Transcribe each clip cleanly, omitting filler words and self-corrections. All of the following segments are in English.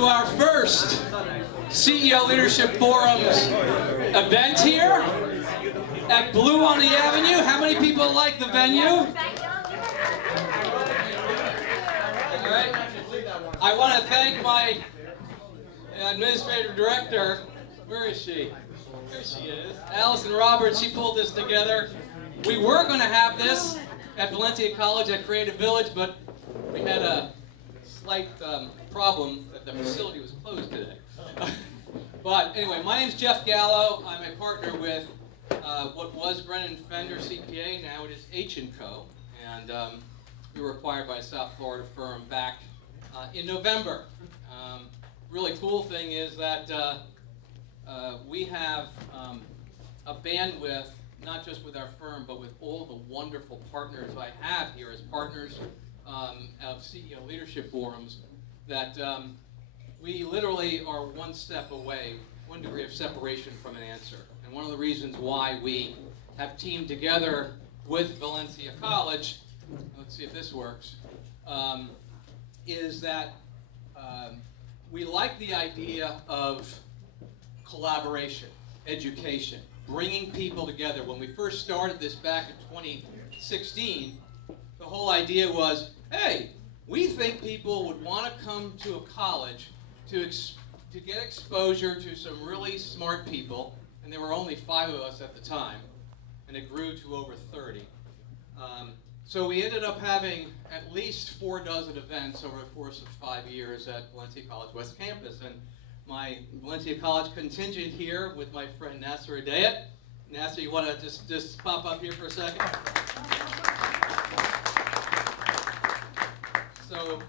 to our first CEO Leadership Forums event here at Blue on the Avenue. How many people like the venue? All right. I want to thank my administrative director. Where is she? There she is. Allison Roberts. She pulled this together. We were going to have this at Valencia College at Creative Village, but we had a slight problem that the facility was closed today. But anyway, my name's Jeff Gallo. I'm a partner with what was Brennan Fender CPA. Now it is H&Co. And we were acquired by a South Florida firm back in November. Really cool thing is that we have a bandwidth, not just with our firm, but with all the wonderful partners I have here as partners of CEO Leadership Forums, that we literally are one step away, one degree of separation from an answer. And one of the reasons why we have teamed together with Valencia College, let's see if this works, is that we like the idea of collaboration, education, bringing people together. When we first started this back in 2016, the whole idea was, hey, we think people would want to come to a college to get exposure to some really smart people, and there were only 5 of us at the time, and it grew to over 30. So we ended up having at least 4 dozen events over the course of 5 years at Valencia College West Campus. And my Valencia College contingent here with my friend Nasser Adayat. Nasser, you want to just pop up here for a second? So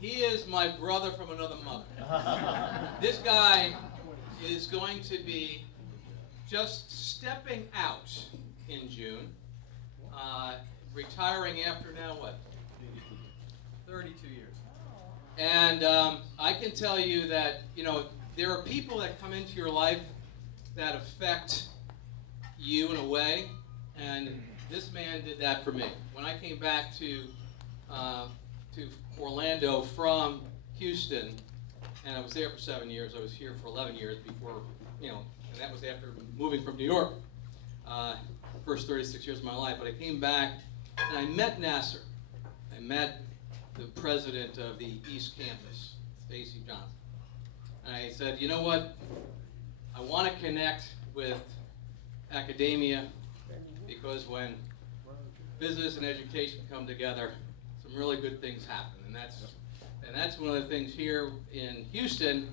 he is my brother from another mother. This guy is going to be just stepping out in June, retiring after now what? 32 years. And I can tell you that, you know, there are people that come into your life that affect you in a way, and this man did that for me. When I came back to Orlando from Houston, and I was there for 7 years. I was here for 11 years before, you know, and that was after moving from New York. First 36 years of my life. But I came back and I met Nasser. I met the president of the East Campus, Stacy Johnson. And I said, you know what? I want to connect with academia, because when business and education come together, some really good things happen. And that's one of the things here in Houston.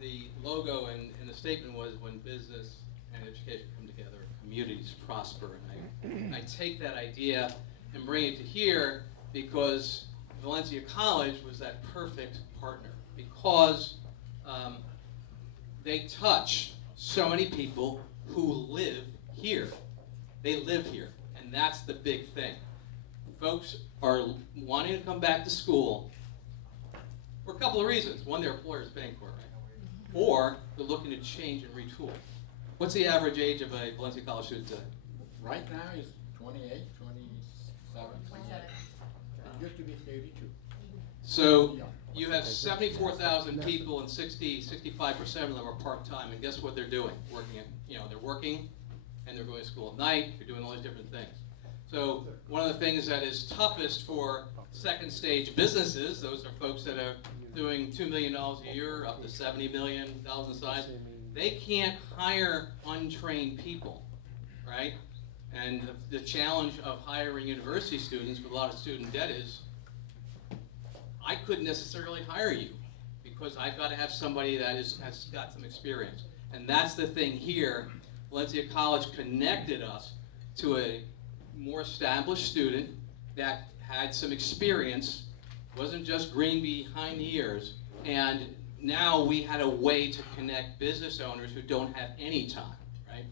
The logo and the statement was, when business and education come together, communities prosper. And I take that idea and bring it to here, because Valencia College was that perfect partner, because they touch so many people who live here. They live here, and that's the big thing. Folks are wanting to come back to school for a couple of reasons. One, their employer is paying for it, right? Or they're looking to change and retool. What's the average age of a Valencia College student today? Right now is 28, 27. 27. It used to be 32. So you have 74,000 people, and 65% of them are part-time. And guess what they're doing? Working at, you know, they're working and they're going to school at night. They're doing all these different things. So one of the things that is toughest for second stage businesses, those are folks that are doing $2 million a year up to $70 million in size, they can't hire untrained people, right? And the challenge of hiring university students with a lot of student debt is, I couldn't necessarily hire you, because I've got to have somebody that has got some experience. And that's the thing here. Valencia College connected us to a more established student that had some experience, wasn't just green behind the ears, and now we had a way to connect business owners who don't have any time, right,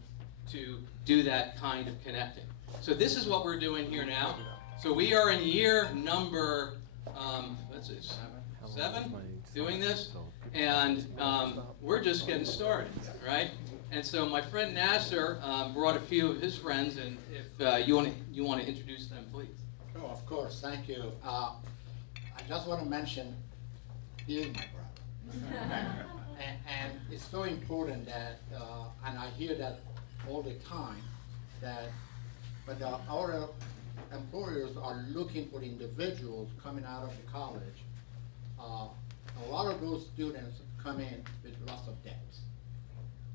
to do that kind of connecting. So this is what we're doing here now. So we are in year number, let's see, 7 doing this, and we're just getting started, right? And so my friend Nasser brought a few of his friends, and if you want to introduce them, please. Oh, of course, thank you. I just want to mention, he is my brother. And it's so important that, and I hear that all the time, that, but our employers are looking for individuals coming out of the college. A lot of those students come in with lots of debts.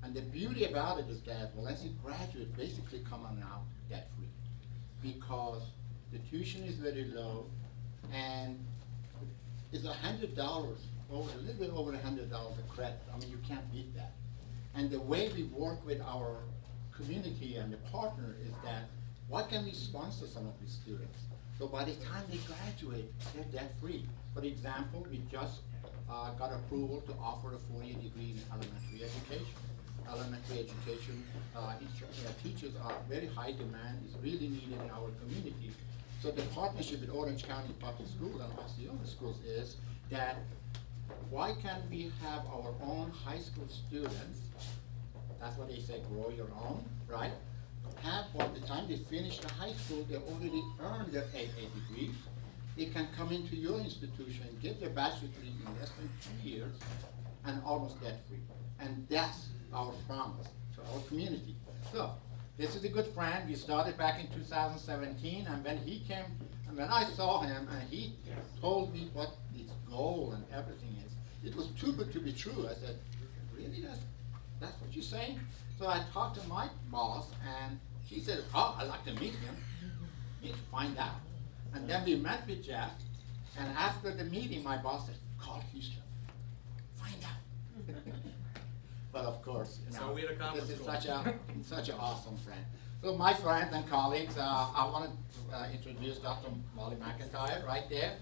And the beauty about it is that once you graduate, basically coming out debt-free, because the tuition is very low, and it's $100, over a little bit over $100 a credit. I mean, you can't beat that. And the way we work with our community and the partner is that, why can we sponsor some of these students? So by the time they graduate, they're debt-free. For example, we just got approval to offer a 4-year degree in elementary education. Elementary education teachers are very high demand, is really needed in our community. So the partnership with Orange County Public Schools and Osceola Schools is that, why can't we have our own high school students, that's what they say, grow your own, right? Have, by the time they finish the high school, they already earned their AA degree. They can come into your institution, get their bachelor's degree in less than 2 years, and almost debt-free. And that's our promise to our community. So, this is a good friend. We started back in 2017, and when he came, and when I saw him, and he told me what his goal and everything is, it was too good to be true. I said, really? That's what you're saying? So I talked to my boss, and she said, oh, I'd like to meet him. Need to find out. And then we met with Jeff, and after the meeting, my boss said, call Houston, find out. But of course, you know, So we had a conference this is call. such an awesome friend. So my friends and colleagues, I want to introduce Dr. Molly McIntyre right there,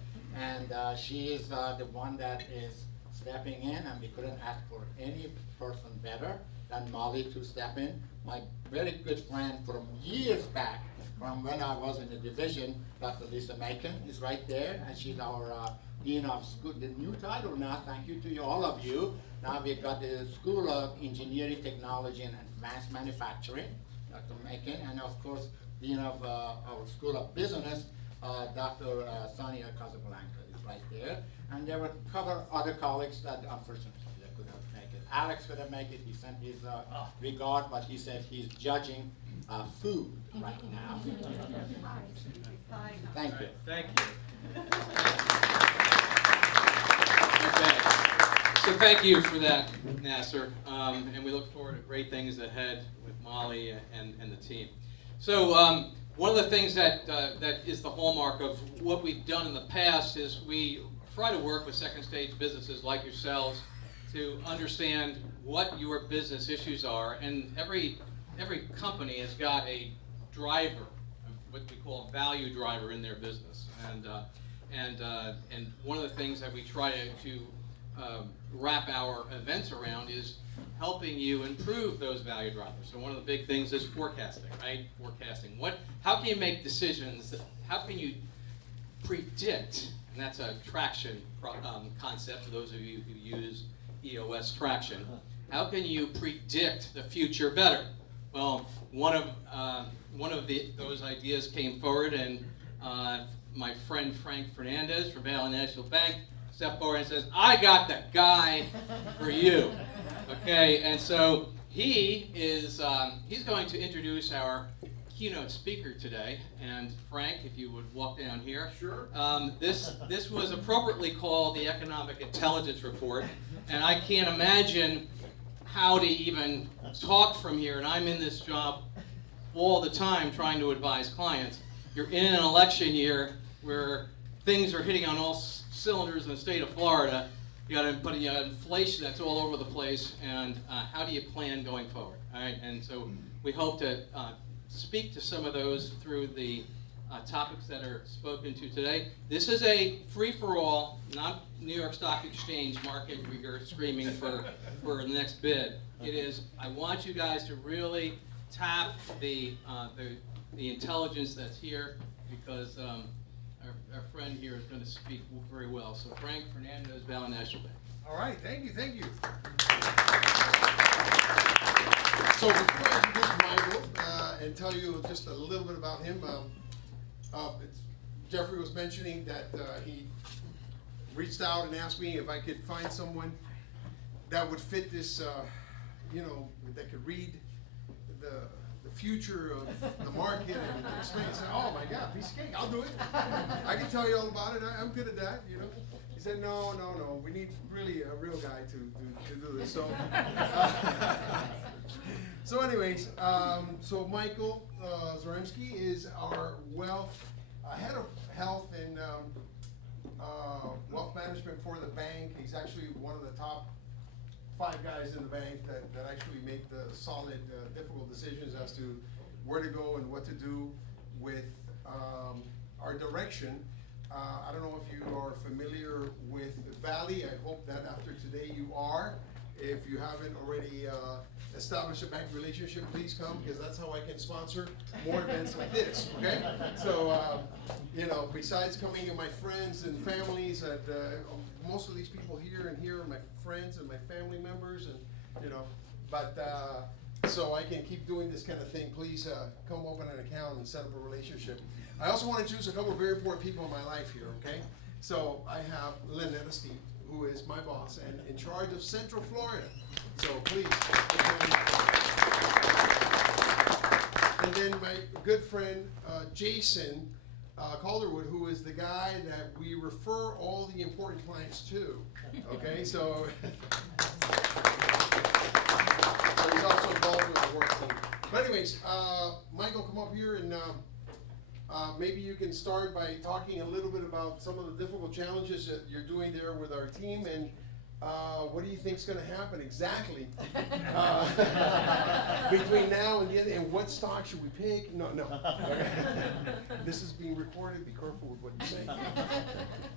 and she is the one that is stepping in, and we couldn't ask for any person better than Molly to step in. My very good friend from years back, from when I was in the division, Dr. Lisa Macon is right there, and she's our Dean of School. The new title now, thank you to all of you. Now we've got the School of Engineering, Technology, and Advanced Manufacturing, Dr. Macon, and of course, Dean of our School of Business, Dr. Sonia Casablanca is right there. And there were a couple other colleagues that unfortunately they couldn't make it. Alex couldn't make it. He sent his regard, but he said he's judging food right now. Thank you. Thank you. Okay. So thank you for that, Nasser, and we look forward to great things ahead with Molly and the team. So one of the things that that is the hallmark of what we've done in the past is we try to work with second stage businesses like yourselves to understand what your business issues are, and every company has got a driver, what we call a value driver in their business, and one of the things that we try to wrap our events around is helping you improve those value drivers. So one of the big things is forecasting, right? Forecasting. How can you make decisions? How can you predict? And that's a traction concept for those of you who use EOS traction. How can you predict the future better? Well, one of those ideas came forward, and my friend Frank Fernandez from Valley National Bank stepped forward and says, "I got the guy for you." Okay, and so he is he's going to introduce our keynote speaker today. And Frank, if you would walk down here. Sure. This was appropriately called the Economic Intelligence Report, and I can't imagine how to even talk from here. And I'm in this job all the time trying to advise clients. You're in an election year where things are hitting on all cylinders in the state of Florida. You got inflation that's all over the place, and how do you plan going forward? All right, and so we hope to speak to some of those through the topics that are spoken to today. This is a free-for-all, not New York Stock Exchange market where you're screaming for the next bid. It is, I want you guys to really tap the intelligence that's here, because our friend here is going to speak very well. So Frank Fernandez, Valley National Bank. All right, thank you. So before I introduce Michael and tell you just a little bit about him, Jeffrey was mentioning that he reached out and asked me if I could find someone that would fit this, you know, that could read the future of the market and explain, say, oh my God, piece of cake, I'll do it. I can tell you all about it, I'm good at that, you know. He said, no, we need really a real guy to do this, so. So anyways, so Michael Zaremski is our head of health and wealth management for the bank. He's actually one of the top 5 guys in the bank that actually make the solid, difficult decisions as to where to go and what to do with our direction. I don't know if you are familiar with Valley. I hope that after today you are. If you haven't already established a bank relationship, please come, because that's how I can sponsor more events like this, okay? So, you know, besides coming and my friends and families, most of these people here are my friends and my family members, and, you know, but, so I can keep doing this kind of thing, please come open an account and set up a relationship. I also want to choose a couple of very important people in my life here, okay? So I have Lynette Esteve, who is my boss and in charge of Central Florida. So please. And then my good friend Jason Calderwood, who is the guy that we refer all the important clients to. Okay, so he's also involved with the work team. But anyways, Michael, come up here and maybe you can start by talking a little bit about some of the difficult challenges that you're doing there with our team, and what do you think is going to happen exactly between now and the end, and what stock should we pick? No. Okay. This is being recorded. Be careful with what you say.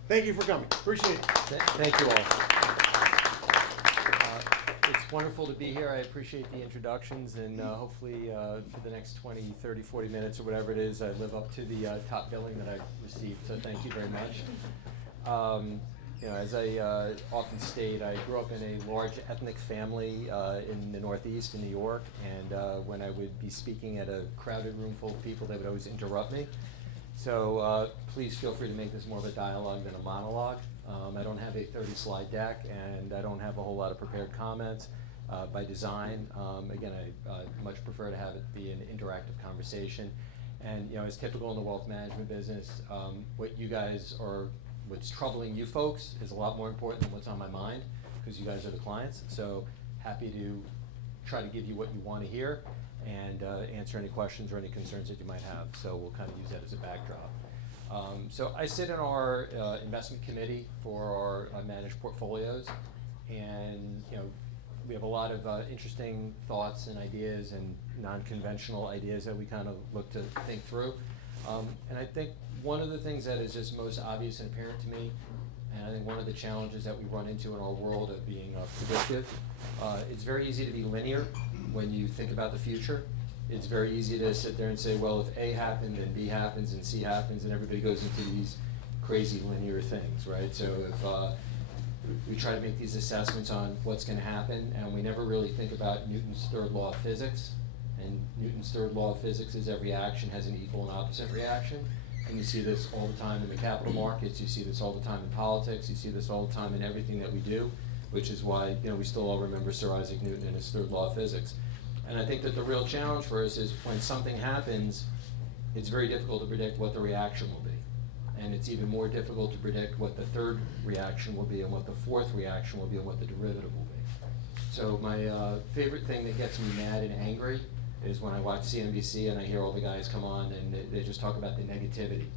Thank you for coming. Appreciate it. Thank you all. It's wonderful to be here. I appreciate the introductions, and hopefully for the next 20, 30, 40 minutes or whatever it is, I live up to the top billing that I received, so thank you very much. You know, as I often state, I grew up in a large ethnic family in the Northeast in New York, and when I would be speaking at a crowded room full of people, they would always interrupt me. So please feel free to make this more of a dialogue than a monologue. I don't have a 30-slide deck, and I don't have a whole lot of prepared comments by design. Again, I much prefer to have it be an interactive conversation. And, you know, as typical in the wealth management business, what's troubling you folks is a lot more important than what's on my mind, because you guys are the clients. So happy to try to give you what you want to hear and answer any questions or any concerns that you might have. So we'll kind of use that as a backdrop. So I sit in our investment committee for our managed portfolios, and you know, we have a lot of interesting thoughts and ideas and non-conventional ideas that we kind of look to think through. And I think one of the things that is just most obvious and apparent to me, and I think one of the challenges that we run into in our world of being predictive, it's very easy to be linear when you think about the future. It's very easy to sit there and say, well, if A happened, then B happens, and C happens, and everybody goes into these crazy linear things, right? So if we try to make these assessments on what's going to happen, and we never really think about Newton's third law of physics. And Newton's third law of physics is every action has an equal and opposite reaction. And you see this all the time in the capital markets, you see this all the time in politics, you see this all the time in everything that we do, which is why, you know, we still all remember Sir Isaac Newton and his third law of physics. And I think that the real challenge for us is when something happens, it's very difficult to predict what the reaction will be. And it's even more difficult to predict what the third reaction will be and what the fourth reaction will be and what the derivative will be. So my favorite thing that gets me mad and angry is when I watch CNBC and I hear all the guys come on and they just talk about the negativity.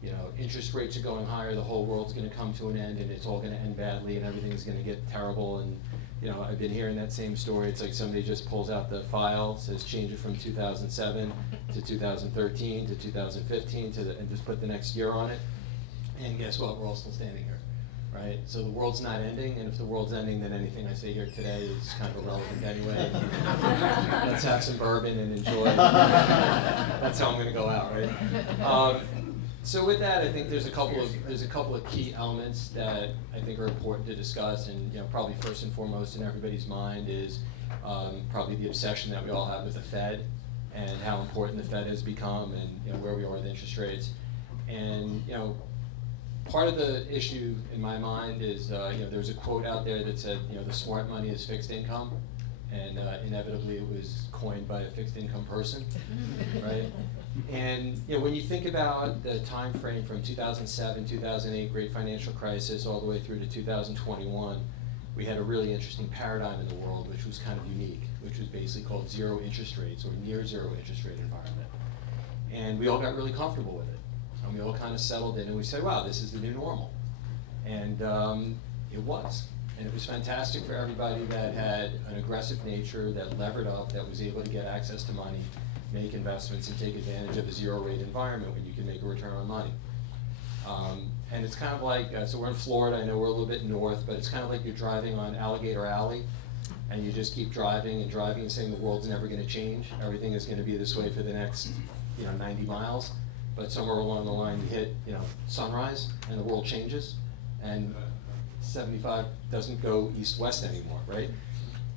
You know, interest rates are going higher, the whole world's gonna come to an end and it's all gonna end badly and everything's gonna get terrible. And you know, I've been hearing that same story. It's like somebody just pulls out the file, says change it from 2007 to 2013 to 2015 and just put the next year on it. And guess what, we're all still standing here, right? So the world's not ending, and if the world's ending, then anything I say here today is kind of irrelevant anyway. Let's have some bourbon and enjoy. That's how I'm gonna go out, right? So with that, I think there's a couple of key elements that I think are important to discuss, and you know, probably first and foremost in everybody's mind is probably the obsession that we all have with the Fed and how important the Fed has become, and you know, where we are with interest rates. And you know, part of the issue in my mind is, there's a quote out there that said, the smart money is fixed income, and inevitably it was coined by a fixed income person, right? And when you think about the time frame from 2007, 2008, great financial crisis, all the way through to 2021, we had a really interesting paradigm in the world, which was kind of unique, which was basically called zero interest rates or near zero interest rate environment. And we all got really comfortable with it. And we all kind of settled in and we said, wow, this is the new normal. And it was. And it was fantastic for everybody that had an aggressive nature, that levered up, that was able to get access to money, make investments, and take advantage of a zero rate environment when you can make a return on money. And it's kind of like, so we're in Florida, I know we're a little bit north, but it's kind of like you're driving on Alligator Alley, and you just keep driving and driving and saying the world's never gonna change, everything is gonna be this way for the next 90 miles. But somewhere along the line, you hit sunrise, and the world changes, and 75 doesn't go east-west anymore, right?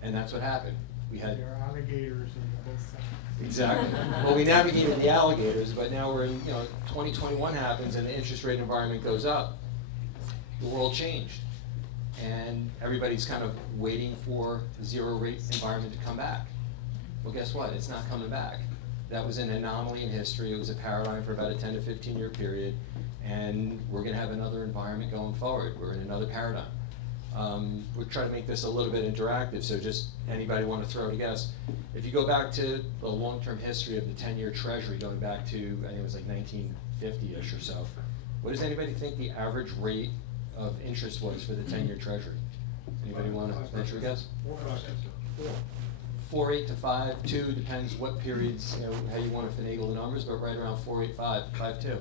And that's what happened. We had There are alligators in both sides. exactly. Well, we navigated the alligators, but now we're in 2021 happens, and the interest rate environment goes up. The world changed, and everybody's kind of waiting for the zero rate environment to come back. Well, guess what? It's not coming back. That was an anomaly in history. It was a paradigm for about a 10 to 15 year period, and we're gonna have another environment going forward. We're in another paradigm. We're trying to make this a little bit interactive, so just anybody want to throw out a guess. If you go back to the long-term history of the 10-year treasury, going back to, I think it was like 1950-ish or so, what does anybody think the average rate of interest was for the 10-year treasury? Anybody want to venture a guess? 4.8 to 5.2, depends what periods, how you want to finagle the numbers, but right around 4.85, 5.2.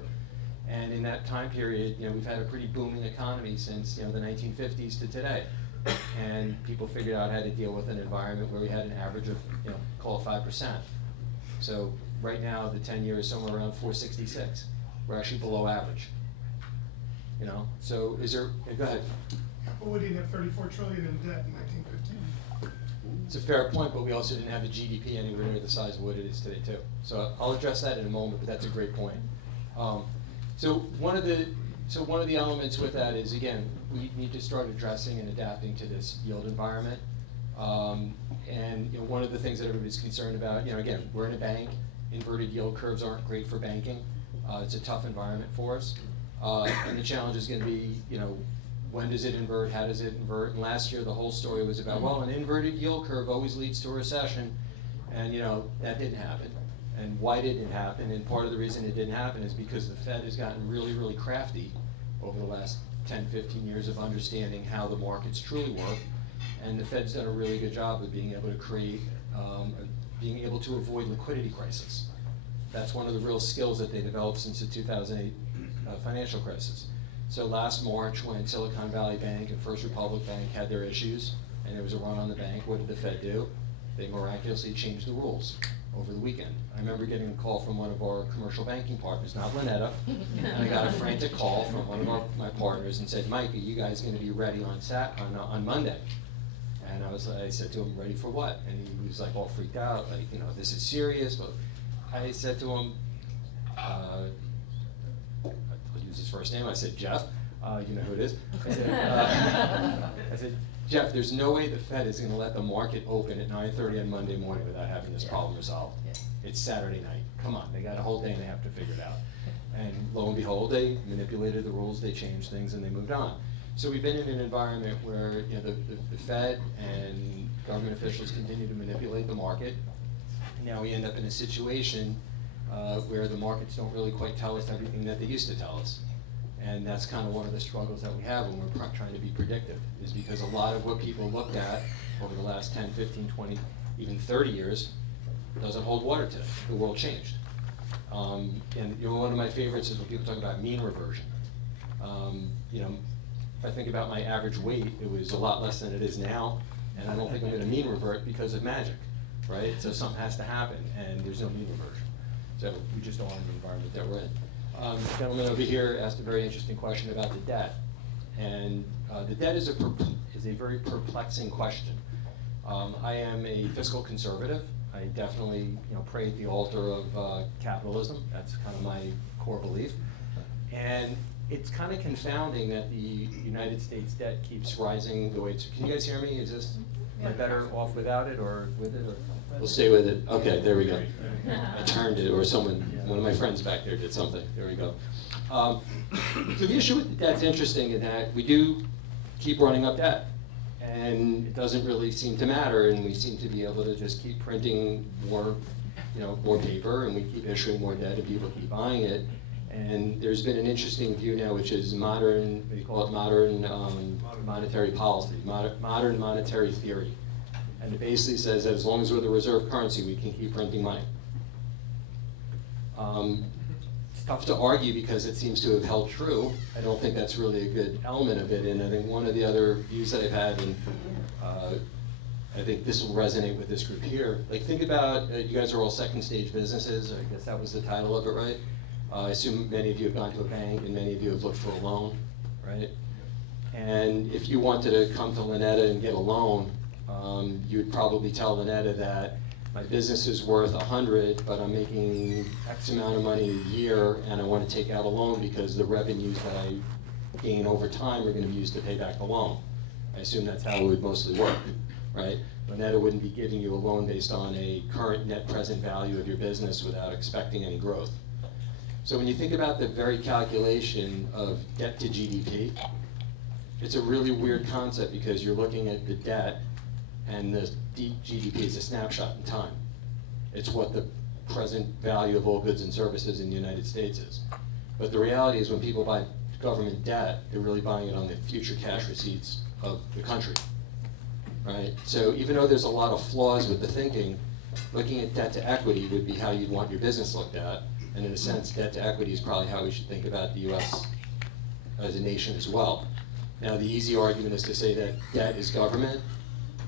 And in that time period, we've had a pretty booming economy since, the 1950s to today. And people figured out how to deal with an environment where we had an average of, call it 5%. So right now, the 10-year is somewhere around 4.66. We're actually below average. So is there, go ahead. But we didn't have 34 trillion in debt in 1915. It's a fair point, but we also didn't have the GDP anywhere near the size of what it is today too. So I'll address that in a moment, but that's a great point. So one of the elements with that is, again, we need to start addressing and adapting to this yield environment. And one of the things that everybody's concerned about, again, we're in a bank. Inverted yield curves aren't great for banking. It's a tough environment for us. And the challenge is going to be, when does it invert? How does it invert? And last year, the whole story was about, well, an inverted yield curve always leads to a recession, and that didn't happen. And why didn't it happen? And part of the reason it didn't happen is because the Fed has gotten really, really crafty over the last 10, 15 years of understanding how the markets truly work. And the Fed's done a really good job of being able to create, being able to avoid liquidity crisis. That's one of the real skills that they developed since the 2008 financial crisis. So last March, when Silicon Valley Bank and First Republic Bank had their issues, and there was a run on the bank, what did the Fed do? They miraculously changed the rules over the weekend. I remember getting a call from one of our commercial banking partners, not Lynetta, and I got a frantic call from one of my partners and said, Mike, are you guys gonna be ready on Monday? And I said to him, ready for what? And he was like all freaked out, like, this is serious. But I said to him, I'll use his first name, I said, Jeff, you know who it is. I said, Jeff, there's no way the Fed is gonna let the market open at 9:30 on Monday morning without having this problem resolved. Yeah. It's Saturday night, come on, they got a whole day and they have to figure it out. And lo and behold, they manipulated the rules, they changed things, and they moved on. So we've been in an environment where the Fed and government officials continue to manipulate the market. Now we end up in a situation where the markets don't really quite tell us everything that they used to tell us. And that's kind of one of the struggles that we have when we're trying to be predictive, is because a lot of what people looked at over the last 10, 15, 20, even 30 years doesn't hold water today. The world changed. And one of my favorites is when people talk about mean reversion. If I think about my average weight, it was a lot less than it is now, and I don't think I'm gonna mean revert because of magic, right? So something has to happen, and there's no mean reversion. So we just don't want the environment that we're in. The gentleman over here asked a very interesting question about the debt. And the debt is a very perplexing question. I am a fiscal conservative. I definitely pray at the altar of capitalism. That's kind of my core belief. And it's kind of confounding that the United States debt keeps rising the way it's, can you guys hear me? Is this, am I better off without it or with it? Or? We'll stay with it. Okay, there we go. I turned it, or someone, one of my friends back there did something. There we go. So the issue with the debt's interesting in that we do keep running up debt. And it doesn't really seem to matter, and we seem to be able to just keep printing more, more paper, and we keep issuing more debt, and people keep buying it. And there's been an interesting view now, which is modern, what do you call it, modern monetary policy, modern monetary theory. And it basically says that as long as we're the reserve currency, we can keep printing money. It's tough to argue because it seems to have held true. I don't think that's really a good element of it, and I think one of the other views that I've had, and I think this will resonate with this group here, like think about, you guys are all second stage businesses, I guess that was the title of it, right? I assume many of you have gone to a bank and many of you have looked for a loan, right? And if you wanted to come to Lynetta and get a loan, you would probably tell Lynetta that my business is worth 100, but I'm making X amount of money a year, and I want to take out a loan because the revenues that I gain over time are going to be used to pay back the loan. I assume that's how it would mostly work, right? Lynetta wouldn't be giving you a loan based on a current net present value of your business without expecting any growth. So when you think about the very calculation of debt to GDP, it's a really weird concept because you're looking at the debt and the GDP is a snapshot in time. It's what the present value of all goods and services in the United States is. But the reality is when people buy government debt, they're really buying it on the future cash receipts of the country, right? So even though there's a lot of flaws with the thinking, looking at debt to equity would be how you'd want your business looked at. And in a sense, debt to equity is probably how we should think about the US as a nation as well. Now, the easy argument is to say that debt is government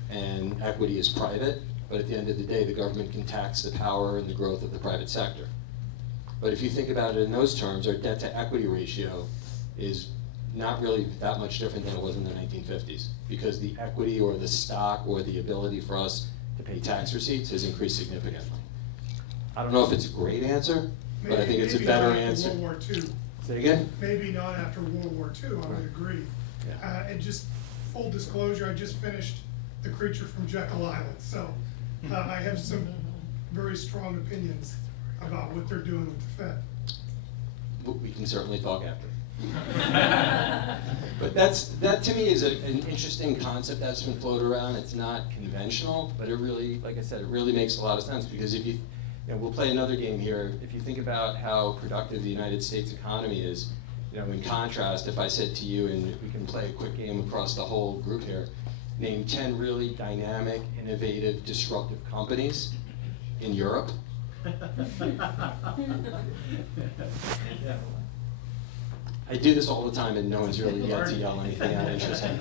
and equity is private, but at the end of the day, the government can tax the power and the growth of the private sector. But if you think about it in those terms, our debt to equity ratio is not really that much different than it was in the 1950s, because the equity or the stock or the ability for us to pay tax receipts has increased significantly. I don't know if it's a great answer, but I think it's a better answer. Maybe not after World War II. Say again? Maybe not after World War II, I would agree. Yeah. And just full disclosure, I just finished The Creature from Jekyll Island, so I have some very strong opinions about what they're doing with the Fed. We can certainly talk after. But that to me is an interesting concept that's been floated around. It's not conventional, but it really, like I said, it really makes a lot of sense because if you, we'll play another game here. If you think about how productive the United States economy is, in contrast, if I said to you, and we can play a quick game across the whole group here, name 10 really dynamic, innovative, disruptive companies in Europe. I do this all the time, and no one's really yet to yell anything out interesting.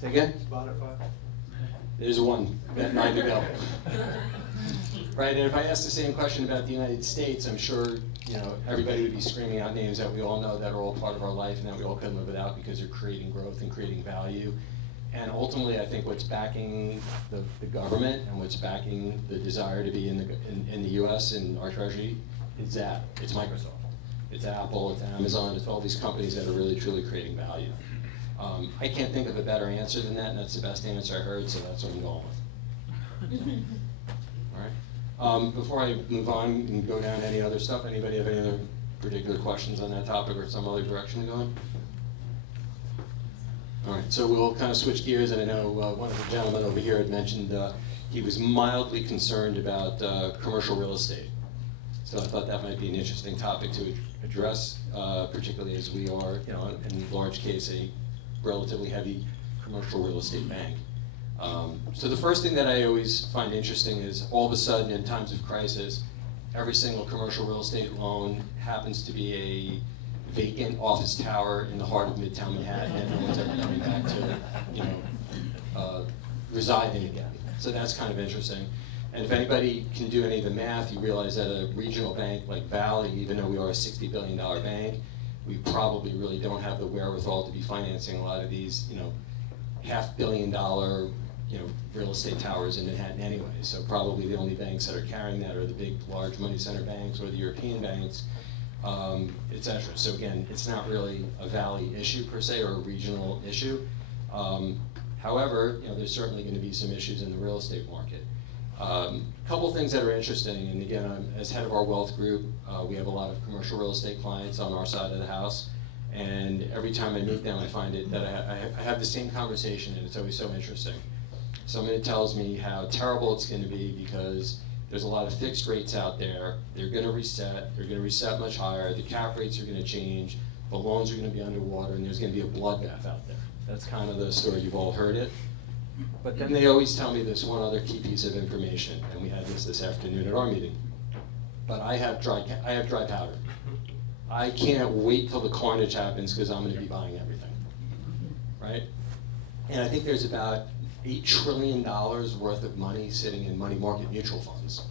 Say again? There's one, got 9 to go. Right, and if I ask the same question about the United States, I'm sure everybody would be screaming out names that we all know that are all part of our life and that we all couldn't live without because they're creating growth and creating value. And ultimately, I think what's backing the government and what's backing the desire to be in the U.S. and our treasury is that. It's Microsoft. It's Apple, it's Amazon, it's all these companies that are really, truly creating value. I can't think of a better answer than that, and that's the best answer I heard, so that's what I'm going with. All right. Before I move on and go down to any other stuff, anybody have any other particular questions on that topic or some other direction to go in? All right, so we'll kind of switch gears, and I know one of the gentlemen over here had mentioned he was mildly concerned about commercial real estate. So I thought that might be an interesting topic to address, particularly as we are, in large case, a relatively heavy commercial real estate bank. So the first thing that I always find interesting is all of a sudden in times of crisis, every single commercial real estate loan happens to be a vacant office tower in the heart of Midtown Manhattan, and no one's ever coming back to reside in again. So that's kind of interesting. And if anybody can do any of the math, you realize that a regional bank like Valley, even though we are a $60 billion bank, we probably really don't have the wherewithal to be financing a lot of these, $500 million, real estate towers in Manhattan anyway. So probably the only banks that are carrying that are the big, large money center banks or the European banks. et cetera. So again, it's not really a valley issue per se, or a regional issue. However, there's certainly gonna be some issues in the real estate market. Couple things that are interesting, and again, as head of our wealth group, we have a lot of commercial real estate clients on our side of the house, and every time I meet them, I find it that I have the same conversation, and it's always so interesting. Somebody tells me how terrible it's gonna be because there's a lot of fixed rates out there, they're gonna reset much higher, the cap rates are gonna change, the loans are gonna be underwater, and there's gonna be a bloodbath out there. That's kind of the story, you've all heard it. But then they always tell me this one other key piece of information, and we had this afternoon at our meeting. But I have dry powder. I can't wait till the carnage happens because I'm gonna be buying everything, right? And I think there's about $8 trillion worth of money sitting in money market mutual funds.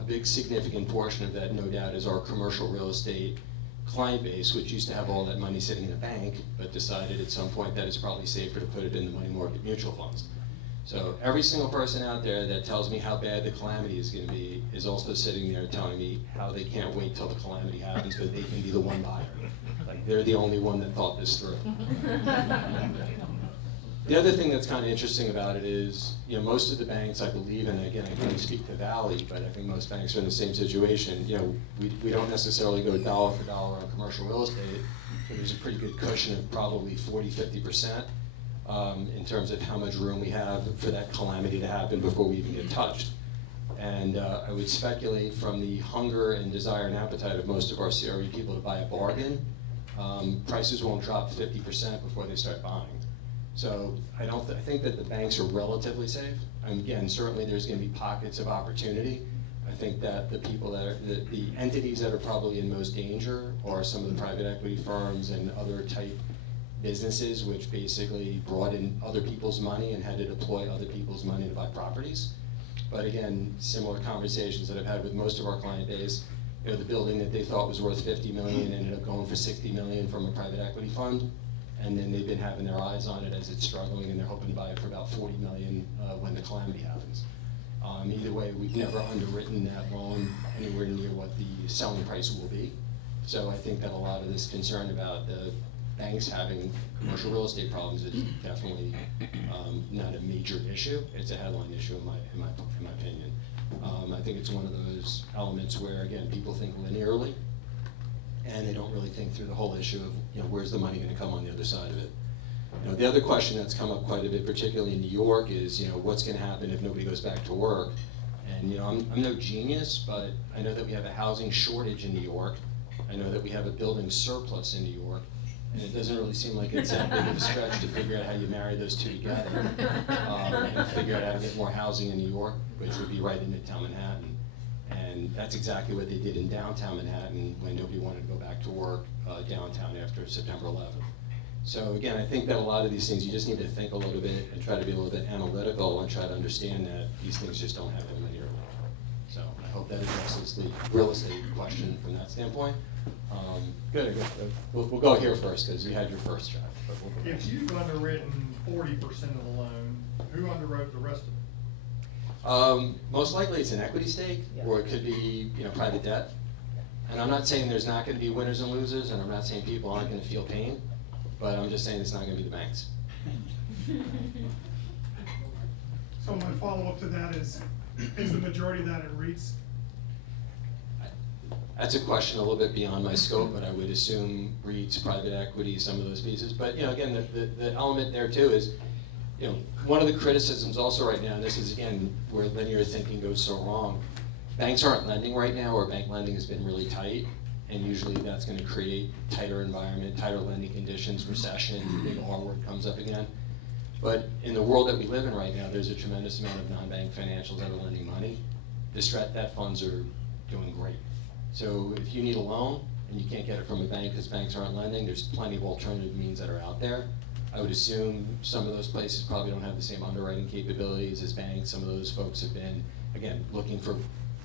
A big significant portion of that, no doubt, is our commercial real estate client base, which used to have all that money sitting in a bank, but decided at some point that it's probably safer to put it in the money market mutual funds. So every single person out there that tells me how bad the calamity is gonna be is also sitting there telling me how they can't wait till the calamity happens so they can be the one buyer. Like, they're the only one that thought this through. The other thing that's kind of interesting about it is, most of the banks, I believe, and again, I can't speak to Valley, but I think most banks are in the same situation. We don't necessarily go dollar for dollar on commercial real estate, but there's a pretty good cushion of probably 40–50% in terms of how much room we have for that calamity to happen before we even get touched. And I would speculate from the hunger and desire and appetite of most of our CRE people to buy a bargain, prices won't drop 50% before they start buying. So I think that the banks are relatively safe. And again, certainly there's gonna be pockets of opportunity. I think that the people that are, the entities that are probably in most danger are some of the private equity firms and other type businesses, which basically brought in other people's money and had to deploy other people's money to buy properties. But again, similar conversations that I've had with most of our client base, the building that they thought was worth $50 million ended up going for $60 million from a private equity fund. And then they've been having their eyes on it as it's struggling, and they're hoping to buy it for about $40 million when the calamity happens. Either way, we've never underwritten that loan anywhere near what the selling price will be. So I think that a lot of this concern about the banks having commercial real estate problems is definitely not a major issue. It's a headline issue in my opinion. I think it's one of those elements where, again, people think linearly, and they don't really think through the whole issue of, where's the money gonna come on the other side of it. The other question that's come up quite a bit, particularly in New York, is, what's gonna happen if nobody goes back to work? And, I'm no genius, but I know that we have a housing shortage in New York. I know that we have a building surplus in New York, and it doesn't really seem like it's that big of a stretch to figure out how you marry those two together, and figure out how to get more housing in New York, which would be right in Midtown Manhattan. And that's exactly what they did in downtown Manhattan when nobody wanted to go back to work downtown after September 11th. So again, I think that a lot of these things, you just need to think a little bit and try to be a little bit analytical and try to understand that these things just don't happen linearly. So I hope that addresses the real estate question from that standpoint. Good. We'll go here first because you had your first shot. But we'll go If you've underwritten 40% of the loan, who underwrote the rest of it? Most likely it's an equity stake, or it could be, private debt. And I'm not saying there's not gonna be winners and losers, and I'm not saying people aren't gonna feel pain, but I'm just saying it's not gonna be the banks. So my follow-up to that is the majority of that in REITs? That's a question a little bit beyond my scope, but I would assume REITs, private equity, some of those pieces. But, again, the element there too is, one of the criticisms also right now, and this is again where linear thinking goes so wrong, banks aren't lending right now, or bank lending has been really tight, and usually that's gonna create tighter environment, tighter lending conditions, recession, the big R word comes up again. But in the world that we live in right now, there's a tremendous amount of non-bank financials that are lending money. The strat debt funds are doing great. So if you need a loan and you can't get it from a bank because banks aren't lending, there's plenty of alternative means that are out there. I would assume some of those places probably don't have the same underwriting capabilities as banks. Some of those folks have been, again, looking for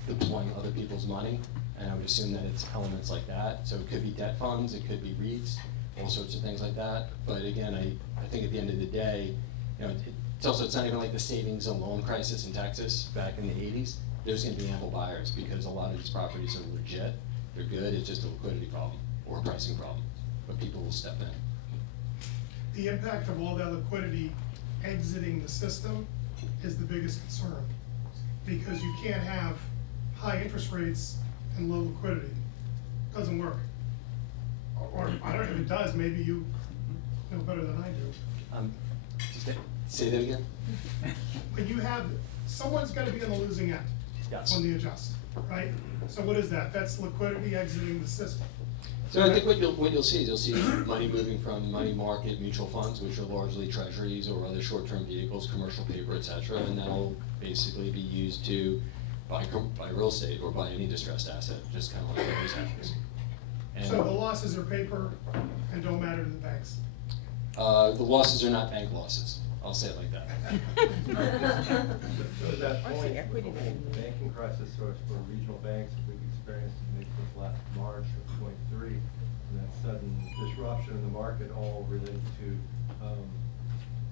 deploying other people's money, and I would assume that it's elements like that. So it could be debt funds, it could be REITs, all sorts of things like that. But again, I think at the end of the day, it's not even like the savings and loan crisis in Texas back in the 80s. There's gonna be ample buyers because a lot of these properties are legit. They're good, it's just a liquidity problem or a pricing problem, but people will step in. The impact of all that liquidity exiting the system is the biggest concern. Because you can't have high interest rates and low liquidity. Doesn't work. Or, I don't know if it does, maybe you know better than I do. Say that again? When you have, someone's gotta be on the losing end. Yes. On the adjust, right? So what is that? That's liquidity exiting the system. So I think what you'll see is you'll see money moving from money market mutual funds, which are largely treasuries or other short-term vehicles, commercial paper, et cetera, and that'll basically be used to buy real estate or buy any distressed asset, just kind of like always happens. And So the losses are paper and don't matter to the banks. the losses are not bank losses, I'll say it like that. So to that Or point, the equity the whole banking crisis source for regional banks that we've experienced maybe since last March of '23, and that sudden disruption in the market all related to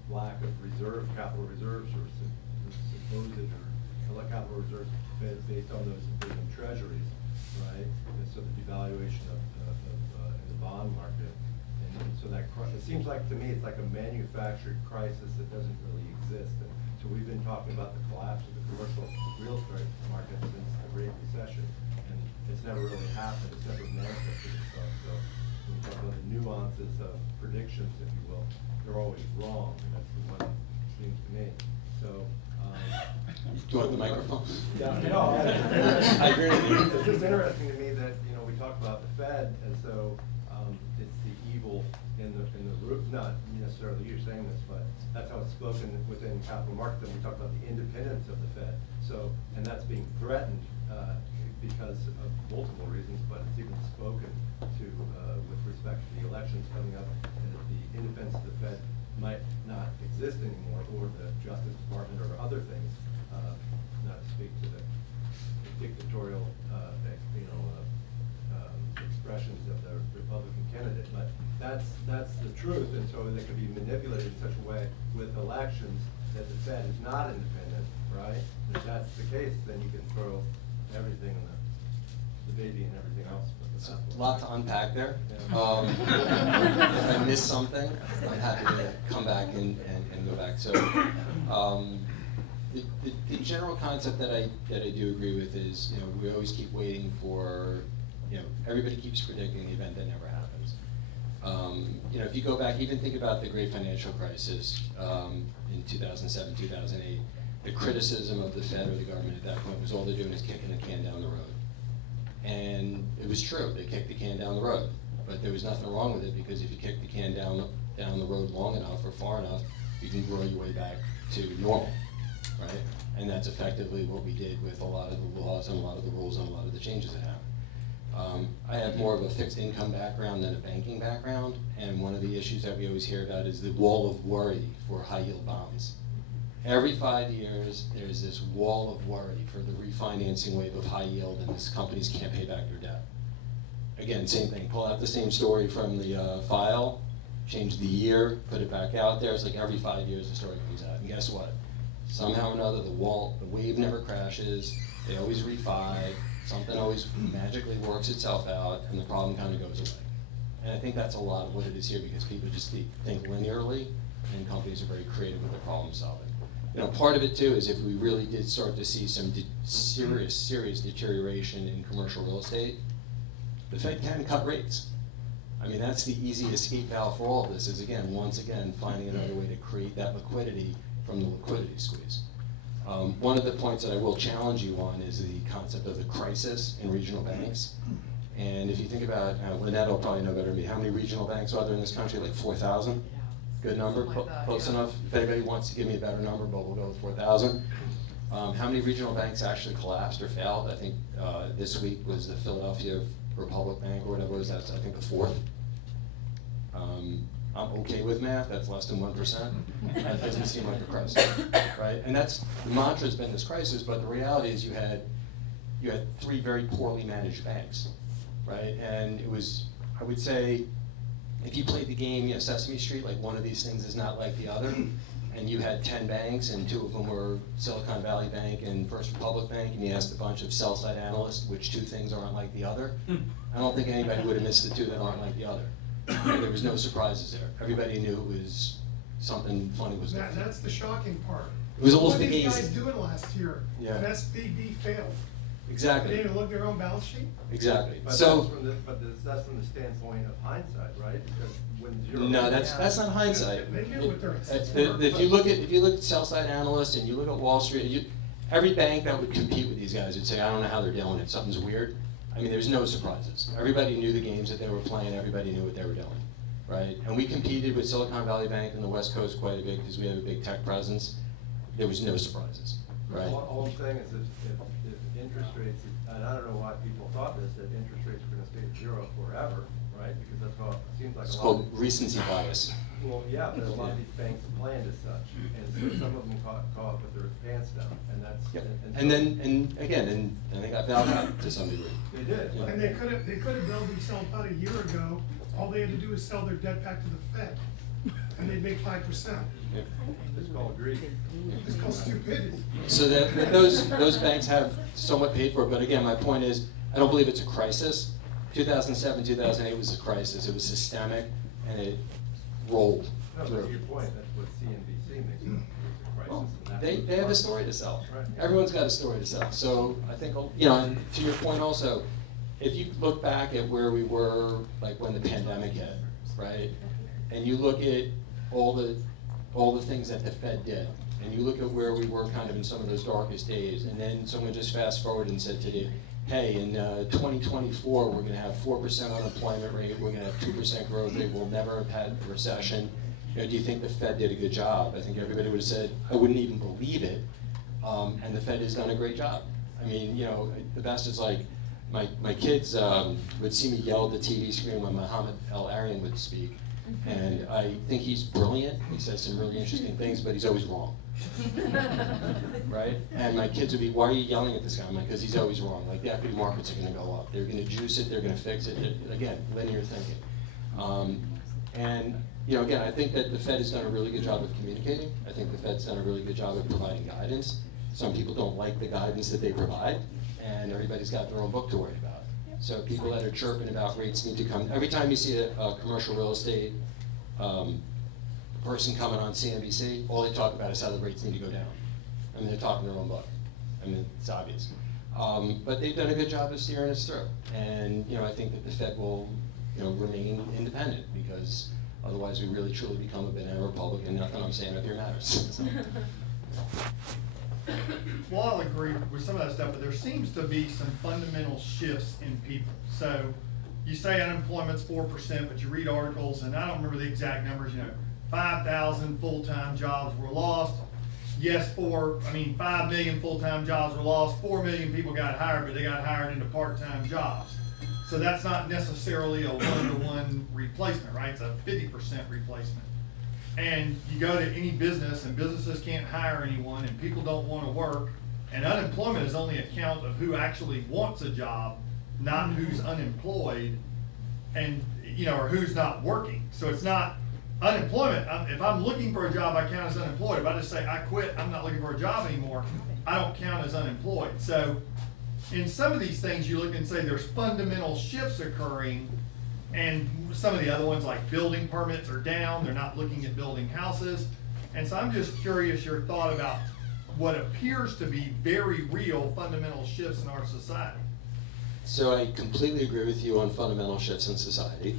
lack of capital reserves or supposed or capital reserves based on those in treasuries, right? And so the devaluation of in the bond market. And so that, it seems like to me, it's like a manufactured crisis that doesn't really exist. And so we've been talking about the collapse of the commercial real estate market since the Great Recession, and it's never really happened, it's never manifested itself. So when we talk about the nuances of predictions, if you will, they're always wrong, and that's the one it seems to me. So, Do you want the microphone? yeah, no, I agree with you. It's just interesting to me that, we talk about the Fed as though, it's the evil in the root, not necessarily you saying this, but that's how it's spoken within capital markets, and we talk about the independence of the Fed. So, and that's being threatened, because of multiple reasons, but it's even spoken to, with respect to the elections coming up, and that the independence of the Fed might not exist anymore, or the Justice Department or other things, not to speak to the dictatorial, expressions of the Republican candidate, but that's the truth, and so they could be manipulated in such a way with elections that the Fed is not independent, right? And if that's the case, then you can throw everything in the baby and everything else. It's a lot to unpack there. Yeah. If I missed something, I'm happy to come back and go back. So, the general concept that I do agree with is, we always keep waiting for, everybody keeps predicting the event that never happens. If you go back, even think about the great financial crisis in 2007, 2008, the criticism of the Fed or the government at that point was all they're doing is kicking the can down the road. And it was true, they kicked the can down the road, but there was nothing wrong with it, because if you kick the can down the road long enough or far enough, you can grow your way back to normal, right? And that's effectively what we did with a lot of the laws and a lot of the rules and a lot of the changes that happened. I have more of a fixed income background than a banking background, and one of the issues that we always hear about is the wall of worry for high yield bonds. Every 5 years, there's this wall of worry for the refinancing wave of high yield, and these companies can't pay back their debt. Again, same thing, pull out the same story from the file, change the year, put it back out there, it's like every 5 years the story comes out, and guess what? Somehow or another, the wave never crashes, they always refi, something always magically works itself out, and the problem kind of goes away. And I think that's a lot of what it is here, because people just think linearly, and companies are very creative with their problem solving. Part of it too is if we really did start to see some serious deterioration in commercial real estate, the Fed can cut rates. I mean, that's the easy escape valve for all of this, is once again, finding another way to create that liquidity from the liquidity squeeze. One of the points that I will challenge you on is the concept of the crisis in regional banks. And if you think about, Lynette will probably know better than me, how many regional banks are there in this country? Like 4,000? Good number, Something like that, close yeah. enough. If anybody wants to give me a better number, but we'll go with 4,000. How many regional banks actually collapsed or failed? I think this week was the Philadelphia Republic Bank or whatever it was, that's I think the fourth. I'm okay with math, that's less than 1%. That doesn't seem like a crisis, right? And that's, the mantra's been this crisis, but the reality is you had 3 very poorly managed banks, right? And it was, I would say, if you played the game, Sesame Street, like one of these things is not like the other, and you had 10 banks, and 2 of them were Silicon Valley Bank and First Republic Bank, and you asked a bunch of sell-side analysts which 2 things aren't like the other, I don't think anybody would have missed the 2 that aren't like the other. There was no surprises there. Everybody knew it was something funny was going on. That's the shocking part. It was almost What did these guys amazing. doing last year? Yeah. When SVB failed? They Exactly, didn't even look at their own balance sheet? exactly. But So, that's from the standpoint of hindsight, right? Because when zero. no, that's not hindsight. They knew what their assets If were. if you look at sell-side analysts and you look at Wall Street, every bank that would compete with these guys would say, I don't know how they're doing it, something's weird. I mean, there's no surprises. Everybody knew the games that they were playing, everybody knew what they were doing, right? And we competed with Silicon Valley Bank in the West Coast quite a bit because we have a big tech presence. There was no surprises, right? All I'm saying is if interest rates, and I don't know why people thought this, that interest rates were gonna stay at 0 forever, right? Because that's how, it seems like It's a lot called of. recency bias. Well, yeah, but a lot of these banks planned as such, and so some of them caught with their pants down, and that's. Yep. so- And then, and again, and they got bailed out to some degree. They did. Yeah. And they could have bailed themselves out a year ago. All they had to do is sell their debt back to the Fed, and they'd make 5%. It's called greed. It's called stupidity. So that those banks have somewhat paid for it, but again, my point is, I don't believe it's a crisis. 2007, 2008 was a crisis, it was systemic, and it rolled No, but to through. your point, that's what CNBC makes it, it's a crisis. and that's They have a story to sell. Right. Everyone's got a story to sell. So I think, you know, and to your point also, if you look back at where we were, like when the pandemic hit, right? And you look at all the things that the Fed did, and you look at where we were kind of in some of those darkest days, and then someone just fast forward and said to you, hey, in 2024, we're gonna have 4% unemployment rate, we're gonna have 2% growth rate, we'll never have had a recession. You know, do you think the Fed did a good job? I think everybody would have said, I wouldn't even believe it, and the Fed has done a great job. I mean, you know, the best is like, my kids would see me yell at the TV screen when Muhammad El-Arian would speak, and I think he's brilliant, he says some really interesting things, but he's always wrong. Right? And my kids would be, why are you yelling at this guy? I'm like, because he's always wrong. Like, the equity markets are gonna go up. They're gonna juice it, they're gonna fix it. Again, linear thinking. And, you know, again, I think that the Fed has done a really good job of communicating. I think the Fed's done a really good job of providing guidance. Some people don't like the guidance that they provide, and everybody's got their own book to worry about. So people that are chirping about rates need to come, every time you see a commercial real estate person coming on CNBC, all they talk about is how the rates need to go down. I mean, they're talking their own book. I mean, it's obvious. But they've done a good job of steering us through. And, you know, I think that the Fed will, you know, remain independent, because otherwise we really truly become a banana republic and nothing I'm saying up here matters. So. Well, I'll agree with some of that stuff, but there seems to be some fundamental shifts in people. So you say unemployment's 4%, but you read articles, and I don't remember the exact numbers, you know, 5,000 full-time jobs were lost. Yes, 5 million full-time jobs were lost, 4 million people got hired, but they got hired into part-time jobs. So that's not necessarily a one-to-one replacement, right? It's a 50% replacement. And you go to any business and businesses can't hire anyone and people don't wanna work, and unemployment is only a count of who actually wants a job, not who's unemployed and, you know, or who's not working. So it's not unemployment. If I'm looking for a job, I count as unemployed. If I just say, I quit, I'm not looking for a job anymore, I don't count as unemployed. So in some of these things, you look and say there's fundamental shifts occurring, and some of the other ones, like building permits are down, they're not looking at building houses. And so I'm just curious your thought about what appears to be very real fundamental shifts in our society. So I completely agree with you on fundamental shifts in society.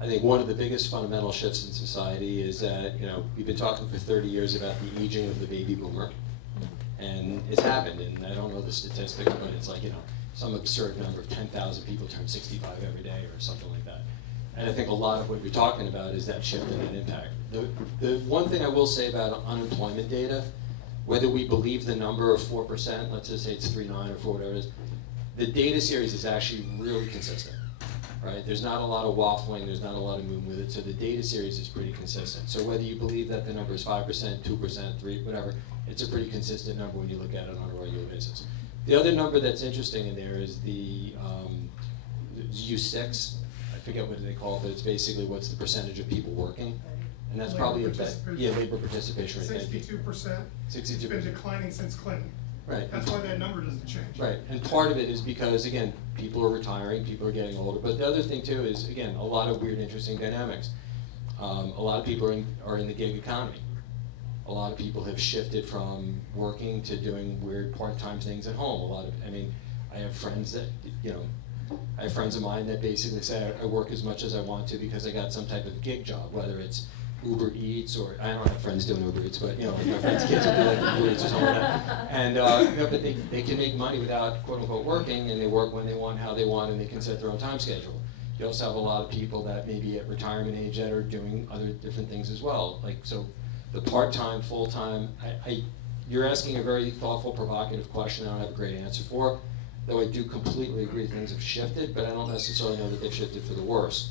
I think one of the biggest fundamental shifts in society is that, you know, we've been talking for 30 years about the aging of the baby boomer. And it's happened, and I don't know the statistics, but it's like, you know, some absurd number of 10,000 people turn 65 every day or something like that. And I think a lot of what we're talking about is that shift and that impact. The one thing I will say about unemployment data, whether we believe the number of 4%, let's just say it's 3.9 or 4, whatever it is, the data series is actually really consistent, right? There's not a lot of waffling, there's not a lot of movement with it, so the data series is pretty consistent. So whether you believe that the number is 5%, 2%, 3, whatever, it's a pretty consistent number when you look at it on a regular basis. The other number that's interesting in there is the U6. I forget what they call it, but it's basically what's the percentage of people working. And that's Labor probably participation. yeah, labor participation rate. Thank you. 62%. It's 62%. been declining since Clinton. Right. That's why that number doesn't change. Right, and part of it is because, again, people are retiring, people are getting older, but the other thing too is, again, a lot of weird, interesting dynamics. A lot of people are in the gig economy. A lot of people have shifted from working to doing weird part-time things at home. I have friends that, I have friends of mine that basically say, I work as much as I want to because I got some type of gig job, whether it's Uber Eats, or I don't have friends doing Uber Eats, but my friends' kids are doing Uber Eats or something like that. And but they can make money without quote unquote working, and they work when they want, how they want, and they can set their own time schedule. You also have a lot of people that may be at retirement age that are doing other different things as well. Like, so the part-time, full-time, you're asking a very thoughtful, provocative question I don't have a great answer for, though I do completely agree things have shifted, but I don't necessarily know that they've shifted for the worse.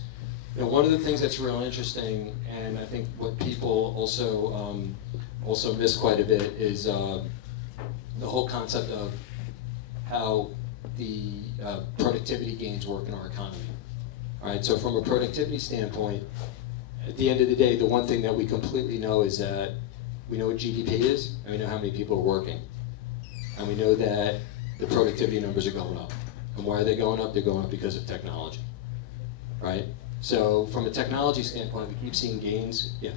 One of the things that's real interesting, and I think what people also miss quite a bit, is the whole concept of how the productivity gains work in our economy. All right, so from a productivity standpoint, at the end of the day, the one thing that we completely know is that we know what GDP is, and we know how many people are working. And we know that the productivity numbers are going up. And why are they going up? They're going up because of technology, right? So from a technology standpoint, we keep seeing gains. Yeah.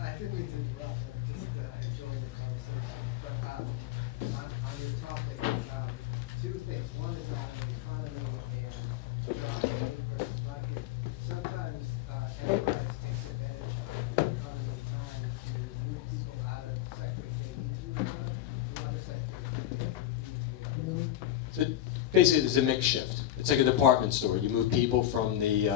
I didn't mean to interrupt, I'm just enjoying the conversation. But on your topic, two things. One is on the economy and job versus market. Sometimes enterprise takes advantage of the economy time to move people out of sectors they need to move out of to other sectors that they need to. So basically, there's a mix shift. It's like a department store. You move people from the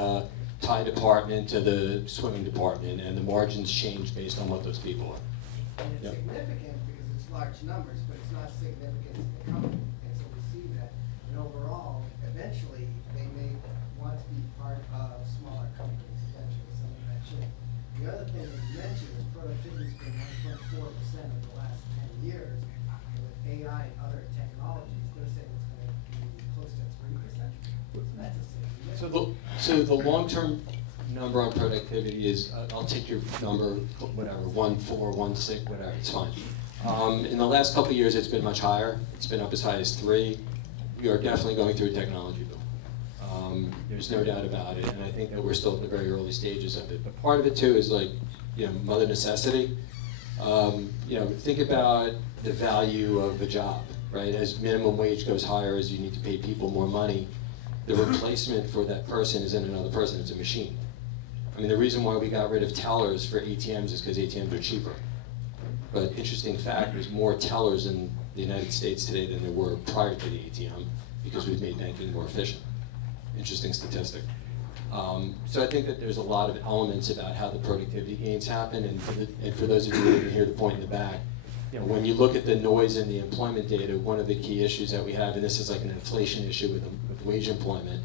tie department to the swimming department, and the margins change based on what those people are. And it's Yep. significant because it's large numbers, but it's not significant to the company. And so we see that, and overall, eventually, they may want to be part of smaller companies, eventually, some of that shift. The other thing that you mentioned is productivity's been 1.4% over the last 10 years. And with AI and other technologies, they're saying it's gonna be close to 3%. So that's a significant. So the long-term number on productivity is, I'll take your number, whatever, 1.4, 1.6, whatever, it's fine. In the last couple of years, it's been much higher. It's been up as high as 3. We are definitely going through a technology boom. There's no doubt about it, and I think that we're still at the very early stages of it. But part of it too is like, mother necessity. Think about the value of a job, right? As minimum wage goes higher, as you need to pay people more money, the replacement for that person isn't another person, it's a machine. I mean, the reason why we got rid of tellers for ATMs is because ATMs are cheaper. But interesting fact, there's more tellers in the United States today than there were prior to the ATM, because we've made banking more efficient. Interesting statistic. So I think that there's a lot of elements about how the productivity gains happen, and for those of you who didn't hear the point in the back, when you look at the noise in the employment data, one of the key issues that we have, and this is like an inflation issue with wage employment,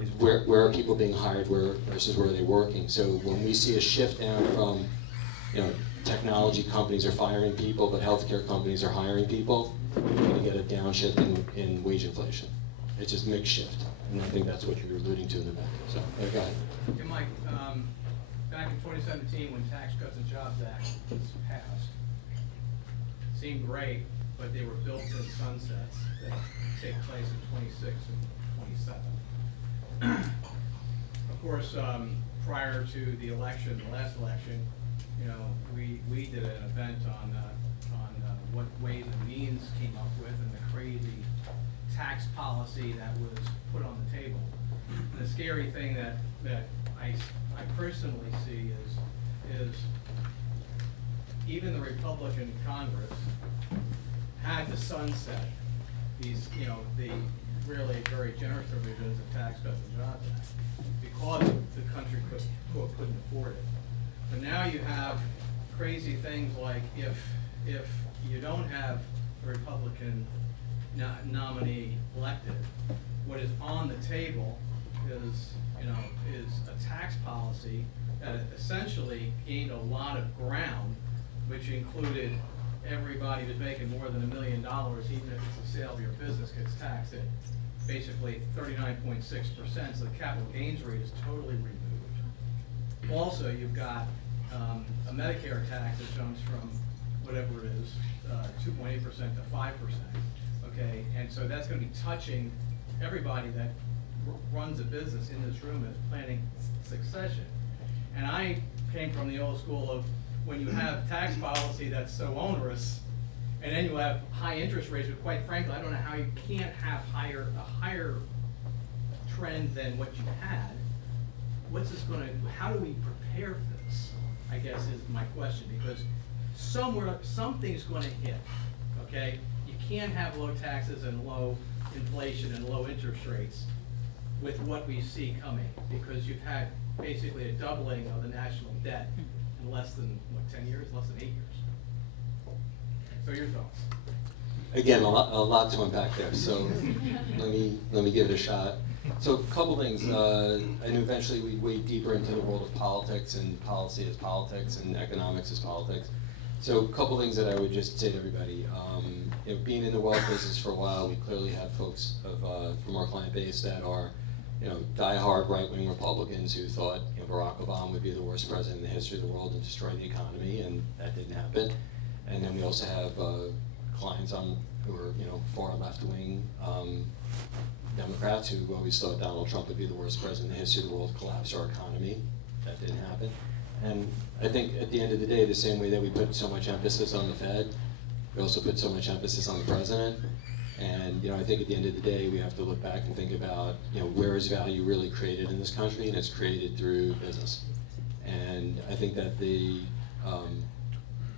is where are people being hired versus where are they working. So when we see a shift down from, technology companies are firing people, but healthcare companies are hiring people, you're going to get a downshift in wage inflation. It's just mix shift, and I think that's what you're alluding to in the back. So, go ahead. Hey, Mike, back in 2017, when Tax Cuts and Jobs Act was passed, seemed great, but they were built-in sunsets that take place in 26 and 27. Of course, prior to the election, the last election, we did an event on what Ways and Means came up with and the crazy tax policy that was put on the table. And the scary thing that I personally see is even the Republican Congress had to sunset these, the really very generous provisions of Tax Cuts and Jobs Act because the country couldn't afford it. But now you have crazy things like if you don't have a Republican nominee elected, what is on the table is a tax policy that essentially gained a lot of ground, which included everybody who's making more than $1 million, even if it's the sale of your business, gets taxed at basically 39.6%, so the capital gains rate is totally removed. Also, you've got a Medicare tax that jumps from whatever it is, 2.8% to 5%, okay? And so that's gonna be touching everybody that runs a business in this room that's planning succession. And I came from the old school of when you have tax policy that's so onerous, and then you have high interest rates, but quite frankly, I don't know how you can't have a higher trend than what you had. What's this gonna, how do we prepare for this, I guess is my question, because something's gonna hit, okay? You can't have low taxes and low inflation and low interest rates with what we see coming, because you've had basically a doubling of the national debt in less than, what, 10 years, less than 8 years? So your thoughts? Again, a lot to unpack there, so let me give it a shot. So a couple things, I knew eventually we'd wade deeper into the world of politics, and policy is politics, and economics is politics. So a couple things that I would just say to everybody, you know, being in the wealth business for a while, we clearly have folks from our client base that are, you know, diehard right-wing Republicans who thought, you know, Barack Obama would be the worst president in the history of the world and destroy the economy, and that didn't happen. And then we also have clients who are, you know, far left-wing Democrats who always thought Donald Trump would be the worst president in the history of the world, collapse our economy. That didn't happen. And I think at the end of the day, the same way that we put so much emphasis on the Fed, we also put so much emphasis on the president. And, you know, I think at the end of the day, we have to look back and think about, you know, where is value really created in this country, and it's created through business. And I think that the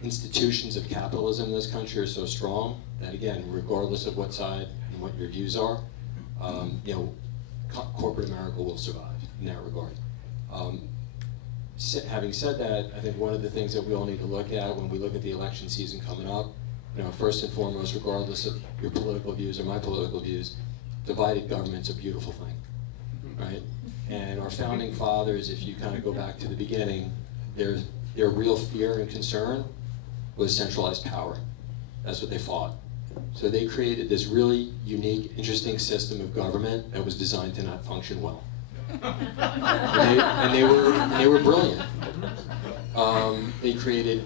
institutions of capitalism in this country are so strong that, again, regardless of what side and what your views are, you know, corporate America will survive in that regard. Having said that, I think one of the things that we all need to look at when we look at the election season coming up, you know, first and foremost, regardless of your political views or my political views, divided government's a beautiful thing, right? And our founding fathers, if you kind of go back to the beginning, their real fear and concern was centralized power. That's what they fought. So they created this really unique, interesting system of government that was designed to not function well. And they were brilliant. They created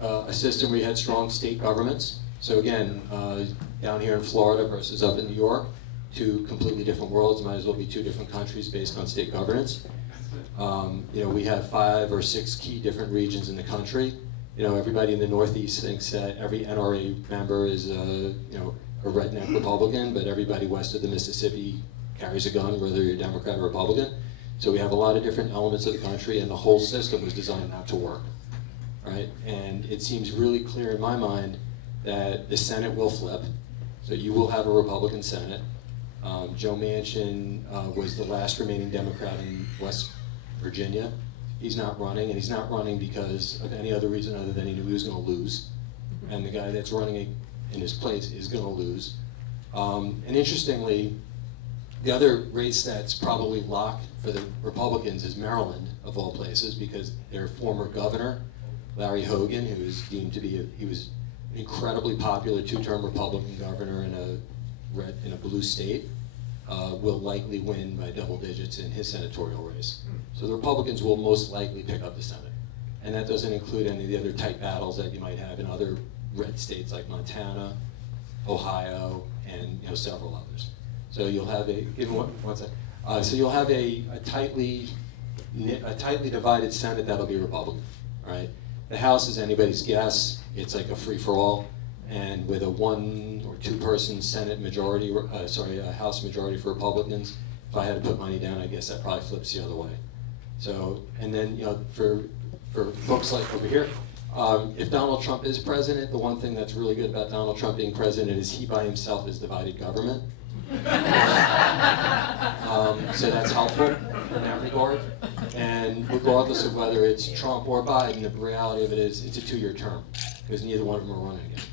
a system where you had strong state governments. So again, down here in Florida versus up in New York, two completely different worlds, might as well be two different countries based on state governance. You know, we have 5 or 6 key different regions in the country. You know, everybody in the Northeast thinks that every NRA member is you know, a redneck Republican, but everybody west of the Mississippi carries a gun, whether you're Democrat or Republican. So we have a lot of different elements of the country, and the whole system was designed not to work, right? And it seems really clear in my mind that the Senate will flip, so you will have a Republican Senate. Joe Manchin was the last remaining Democrat in West Virginia. He's not running, and he's not running because of any other reason other than he knew he was going to lose. And the guy that's running in his place is going to lose. And interestingly, the other race that's probably locked for the Republicans is Maryland, of all places, because their former governor, Larry Hogan, who is deemed to be he was an incredibly popular 2-term Republican governor in a blue state, will likely win by double digits in his senatorial race. So the Republicans will most likely pick up the Senate. And that doesn't include any of the other tight battles that you might have in other red states like Montana, Ohio, and, you know, several others. So you'll have so you'll have a tightly divided Senate that'll be Republican, right? The House is anybody's guess. It's like a free-for-all, and with a 1 or 2 person Senate majority, a House majority for Republicans, if I had to put money down, I guess that probably flips the other way. So, and then, you know, for folks like over here, if Donald Trump is president, the one thing that's really good about Donald Trump being president is he by himself is divided government. So that's helpful in that regard. And regardless of whether it's Trump or Biden, the reality of it is it's a 2-year term, because neither one of them are running again.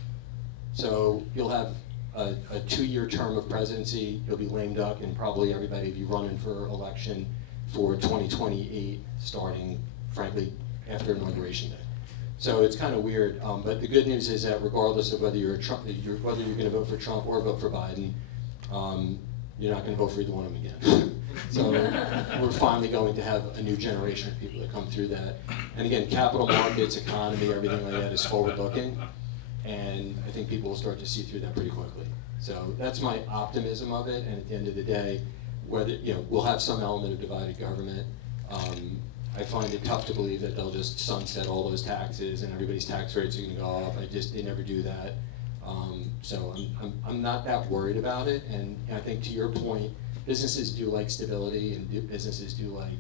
So you'll have a 2-year term of presidency. You'll be lame duck, and probably everybody will be running for election for 2028, starting, frankly, after Inauguration Day. So it's kind of weird, but the good news is that regardless of whether you're going to vote for Trump or vote for Biden, you're not gonna vote for either one of them again. So we're finally going to have a new generation of people that come through that. And again, capital markets, economy, everything like that is forward-looking, and I think people will start to see through that pretty quickly. So that's my optimism of it, and at the end of the day, whether, you know, we'll have some element of divided government. I find it tough to believe that they'll just sunset all those taxes and everybody's tax rates are gonna go up. They never do that. So I'm not that worried about it, and I think to your point, businesses do like stability, and businesses do like,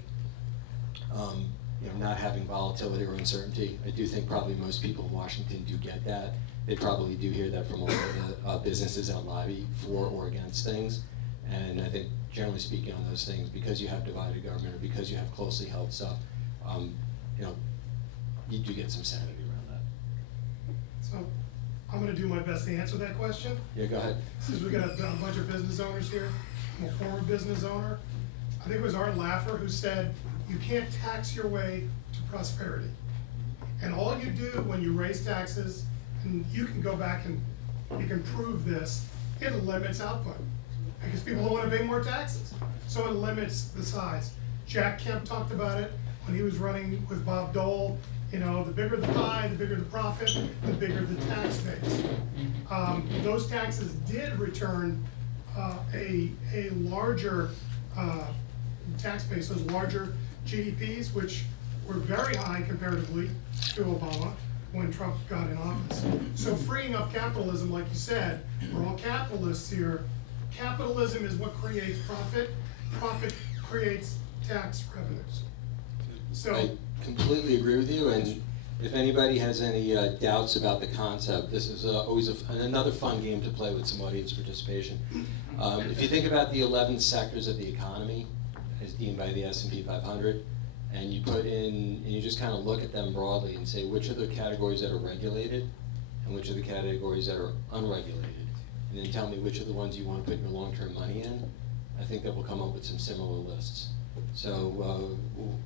you know, not having volatility or uncertainty. I do think probably most people in Washington do get that. They probably do hear that from all of the businesses that lobby for or against things. And I think generally speaking on those things, because you have divided government or because you have closely held stuff, you know, you do get some sanity around that. So I'm gonna do my best to answer that question. Yeah, go ahead. Since we got a bunch of business owners here, I'm a former business owner. I think it was Art Laffer who said, you can't tax your way to prosperity. And all you do when you raise taxes, and you can go back and you can prove this, it limits output. Because people don't wanna pay more taxes. So it limits the size. Jack Kemp talked about it when he was running with Bob Dole. You know, the bigger the pie, the bigger the profit, the bigger the tax base. Those taxes did return a larger tax base, those larger GDPs, which were very high comparatively to Obama when Trump got in office. So freeing up capitalism, like you said, we're all capitalists here. Capitalism is what creates profit. Profit creates tax revenues. So. I completely agree with you, and if anybody has any doubts about the concept, this is always another fun game to play with some audience participation. If you think about the 11 sectors of the economy as deemed by the S&P 500, and you put in, and you just kind of look at them broadly and say which are the categories that are regulated and which are the categories that are unregulated, and then tell me which are the ones you want to put your long-term money in, I think that we'll come up with some similar lists. So,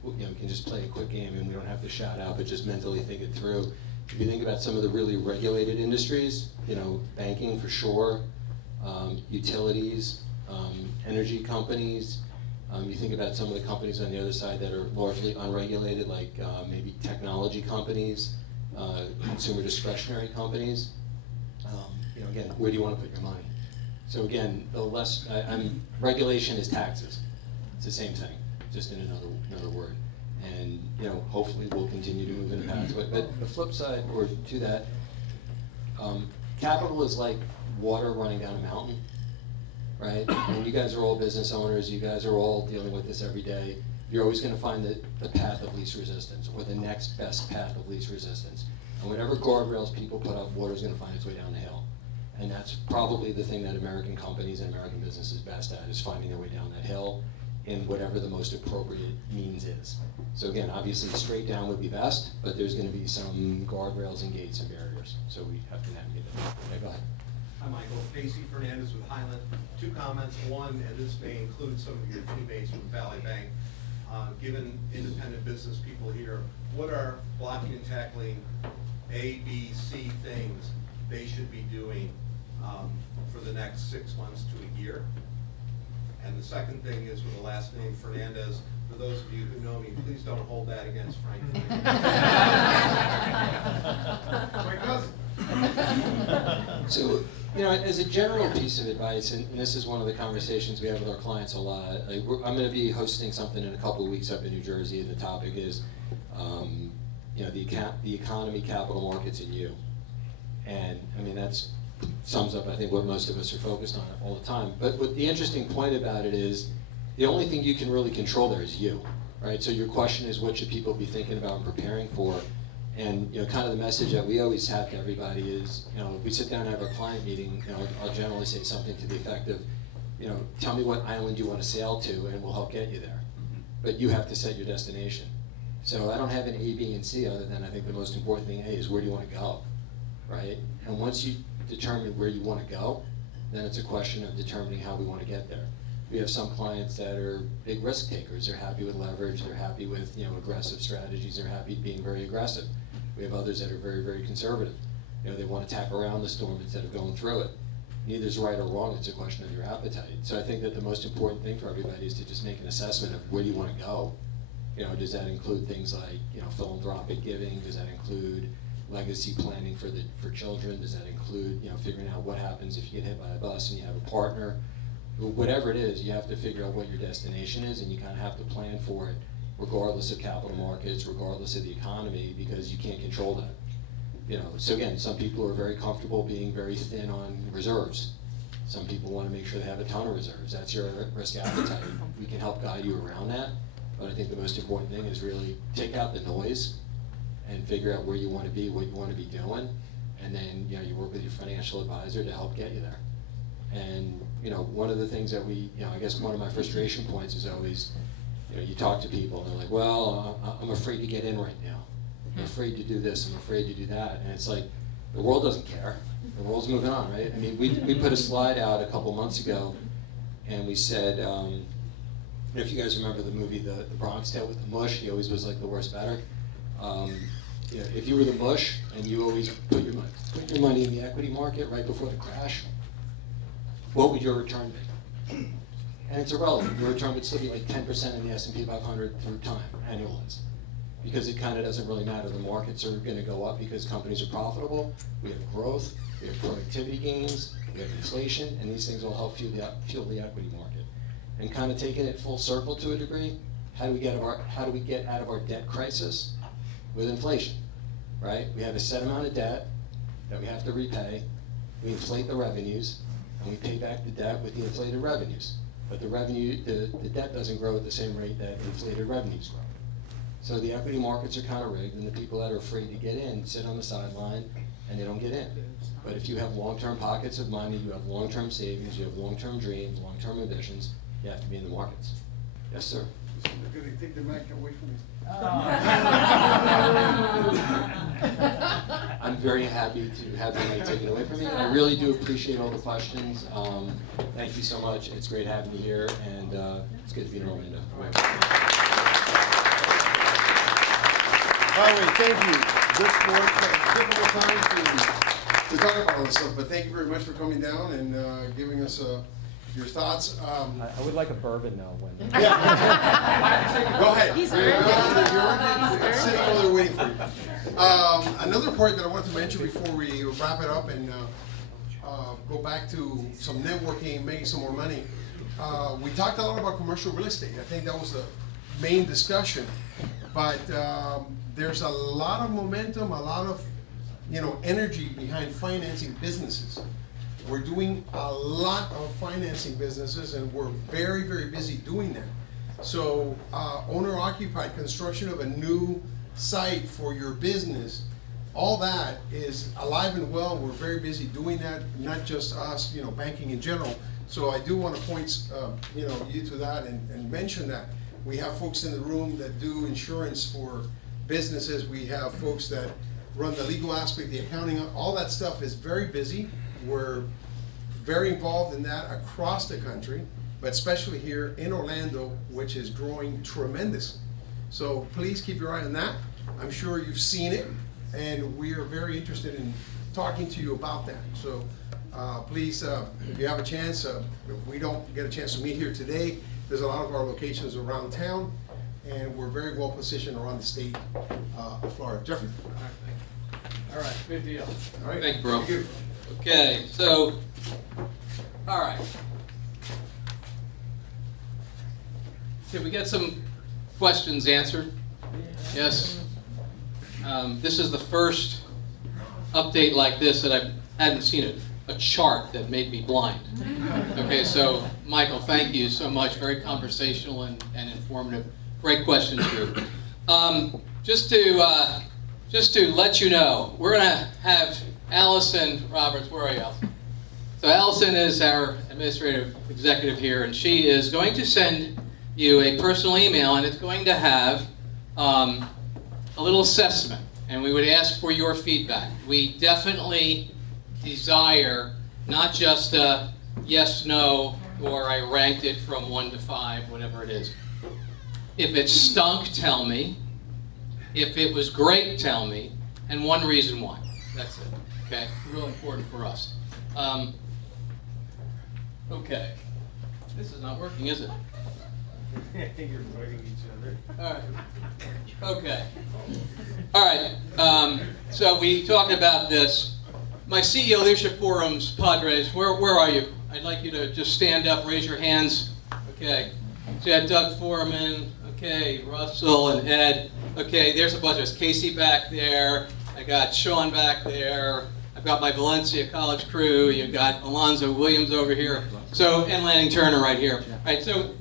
you know, we can just play a quick game and we don't have to shout out, but just mentally think it through. If you think about some of the really regulated industries, you know, banking for sure, utilities, energy companies, you think about some of the companies on the other side that are largely unregulated, like maybe technology companies, consumer discretionary companies. You know, again, where do you want to put your money? So again, the less, regulation is taxes. It's the same thing, just in another word. And, you know, hopefully we'll continue to move in a pathway. But the flip side, or to that, capital is like water running down a mountain, right? And you guys are all business owners, you guys are all dealing with this every day. You're always gonna find the path of least resistance, or the next best path of least resistance. And whatever guardrails people put up, water's gonna find its way down the hill. And that's probably the thing that American companies and American business is best at, is finding their way down that hill in whatever the most appropriate means is. So again, obviously straight down would be best, but there's gonna be some guardrails and gates and barriers, so we have to navigate that. Yeah, go ahead. Hi, Michael. Casey Fernandez with Highland. Two comments. One, and this may include some of your teammates from Valley Bank. Given independent business people here, what are blocking and tackling A, B, C things they should be doing for the next 6 months to a year? And the second thing is with the last name Fernandez. For those of you who know me, please don't hold that against Frank. My cousin. So, you know, as a general piece of advice, and this is one of the conversations we have with our clients a lot, like I'm gonna be hosting something in a couple of weeks up in New Jersey, and the topic is, you know, the economy, capital markets, and you. And, I mean, that's sums up, I think, what most of us are focused on all the time. But what the interesting point about it is, the only thing you can really control there is you, right? So your question is, what should people be thinking about and preparing for? And, you know, kind of the message that we always have to everybody is, you know, if we sit down and have our client meeting, you know, I'll generally say something to the effect of, you know, tell me what island you want to sail to and we'll help get you there. But you have to set your destination. So I don't have an A, B, and C other than I think the most important thing, A, is where do you want to go, right? And once you determine where you want to go, then it's a question of determining how we want to get there. We have some clients that are big risk takers. They're happy with leverage. They're happy with, you know, aggressive strategies. They're happy being very aggressive. We have others that are very, very conservative. You know, they want to tap around the storm instead of going through it. neither's right or wrong, it's a question of your appetite. So I think that the most important thing for everybody is to just make an assessment of where do you wanna go. You know, does that include things like, you know, philanthropic giving? Does that include legacy planning for children? Does that include, you know, figuring out what happens if you get hit by a bus and you have a partner? Whatever it is, you have to figure out what your destination is, and you kind of have to plan for it regardless of capital markets, regardless of the economy, because you can't control that. You know, so again, some people are very comfortable being very thin on reserves. Some people wanna make sure they have a ton of reserves. That's your risk appetite. We can help guide you around that, but I think the most important thing is really take out the noise and figure out where you wanna be, what you wanna be doing, and then, you know, you work with your financial advisor to help get you there. And, you know, one of the things that we, you know, I guess one of my frustration points is always, you know, you talk to people and they're like, well, I'm afraid to get in right now. I'm afraid to do this, I'm afraid to do that. And it's like, the world doesn't care. The world's moving on, right? I mean, we put a slide out a couple months ago and we said, if you guys remember the movie, the Bronx Tale with the mush, he always was like the worst batter. You know, if you were the mush and you always put your money in the equity market right before the crash, what would your return be? And it's irrelevant. Your return would still be like 10% in the S&P 500 through time, annualized. Because it kind of doesn't really matter. The markets are going to go up because companies are profitable. We have growth, we have productivity gains, we have inflation, and these things will help fuel the equity market. And kind of taking it full circle to a degree, how do we get out of our debt crisis? With inflation, right? We have a set amount of debt that we have to repay. We inflate the revenues, and we pay back the debt with the inflated revenues. But the debt doesn't grow at the same rate that inflated revenues grow. So the equity markets are kind of rigged, and the people that are afraid to get in sit on the sideline, and they don't get in. But if you have long-term pockets of money, you have long-term savings, you have long-term dreams, long-term ambitions, you have to be in the markets. Yes, sir. Good to take the mic away from you. I'm very happy to have the mic taken away from me. I really do appreciate all the questions. Thank you so much. It's great having you here, and it's good to be in Orlando. By the way, thank you. Good sport, difficult time to talk about all this stuff, but thank you very much for coming down and giving us your thoughts. I would like a bourbon now. Yeah. Go ahead. He's You're sitting over there waiting for you. Another part that I wanted to mention before we wrap it up and go back to some networking, making some more money. We talked a lot about commercial real estate. I think that was the main discussion. But there's a lot of momentum, a lot of energy behind financing businesses. We're doing a lot of financing businesses, and we're very, very busy doing that. So owner-occupied construction of a new site for your business, all that is alive and well. We're very busy doing that, not just us, banking in general. So I do want to point you to that and mention that. We have folks in the room that do insurance for businesses. We have folks that run the legal aspect, the accounting, all that stuff is very busy. We're very involved in that across the country, but especially here in Orlando, which is growing tremendous. So please keep your eye on that. I'm sure you've seen it, and we are very interested in talking to you about that. So please, if you have a chance, if we don't get a chance to meet here today, there's a lot of our locations around town, and we're very well positioned around the state of Florida. Jeffrey? All right, good deal. All right. Thank you, bro. Thank you. Okay, so, all right. Did we get some questions answered? Yes? This is the first update like this that I hadn't seen a chart that made me blind. Okay, so Michael, thank you so much. Very conversational and informative. Great questions here. Just to let you know, we're gonna have Allison Roberts. Where are you, Allison? So Allison is our administrative executive here, and she is going to send you a personal email, and it's going to have a little assessment, and we would ask for your feedback. We definitely desire not just a yes, no, or I ranked it from 1 to 5, whatever it is. If it stunk, tell me. If it was great, tell me, and one reason why. That's it. Okay, real important for us. Okay. This is not working, is it? You're fighting each other. All right. Okay. All right. So we talked about this. My CEO Leadership Forum's Padres, where are you? I'd like you to just stand up, raise your hands. Okay. So you had Doug Foreman, okay, Russell and Ed. Okay, there's a bunch. There's Casey back there. I got Sean back there. I've got my Valencia College crew. You've got Alonzo Williams over here. So, and Lanning Turner right here. All right, so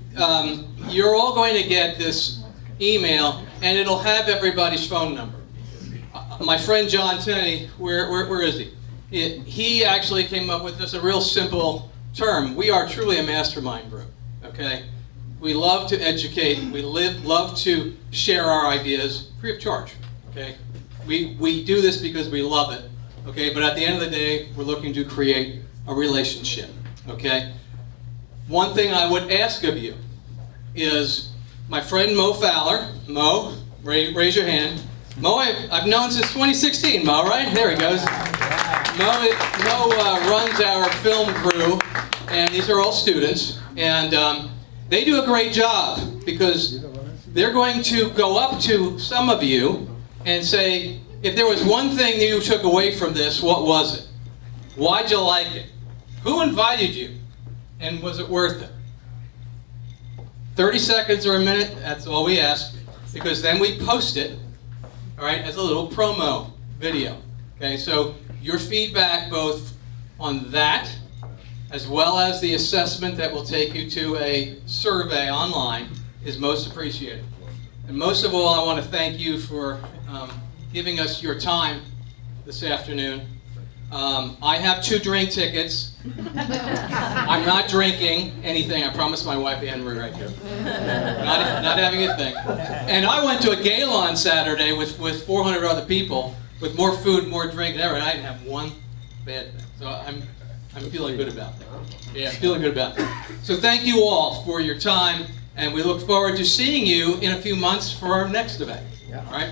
you're all going to get this email, and it'll have everybody's phone number. My friend John Tenney, where is he? He actually came up with this, a real simple term. We are truly a mastermind group, okay? We love to educate. We love to share our ideas free of charge, okay? We do this because we love it, okay? But at the end of the day, we're looking to create a relationship, okay? One thing I would ask of you is my friend Mo Fowler. Mo, raise your hand. Mo, I've known since 2016, Mo, right? There he goes. Mo runs our film crew, and these are all students, and they do a great job because they're going to go up to some of you and say, if there was one thing you took away from this, what was it? Why'd you like it? Who invited you? And was it worth it? 30 seconds or a minute, that's all we ask, because then we post it, all right, as a little promo video. Okay, so your feedback both on that as well as the assessment that will take you to a survey online is most appreciated. And most of all, I want to thank you for giving us your time this afternoon. I have 2 drink tickets. I'm not drinking anything. I promised my wife Anne Marie right here. Not having a thing. And I went to a gala on Saturday with 400 other people with more food, more drink, and everything. I didn't have one bad thing. So I'm feeling good about that. Yeah, feeling good about that. So thank you all for your time, and we look forward to seeing you in a few months for our next event. All right?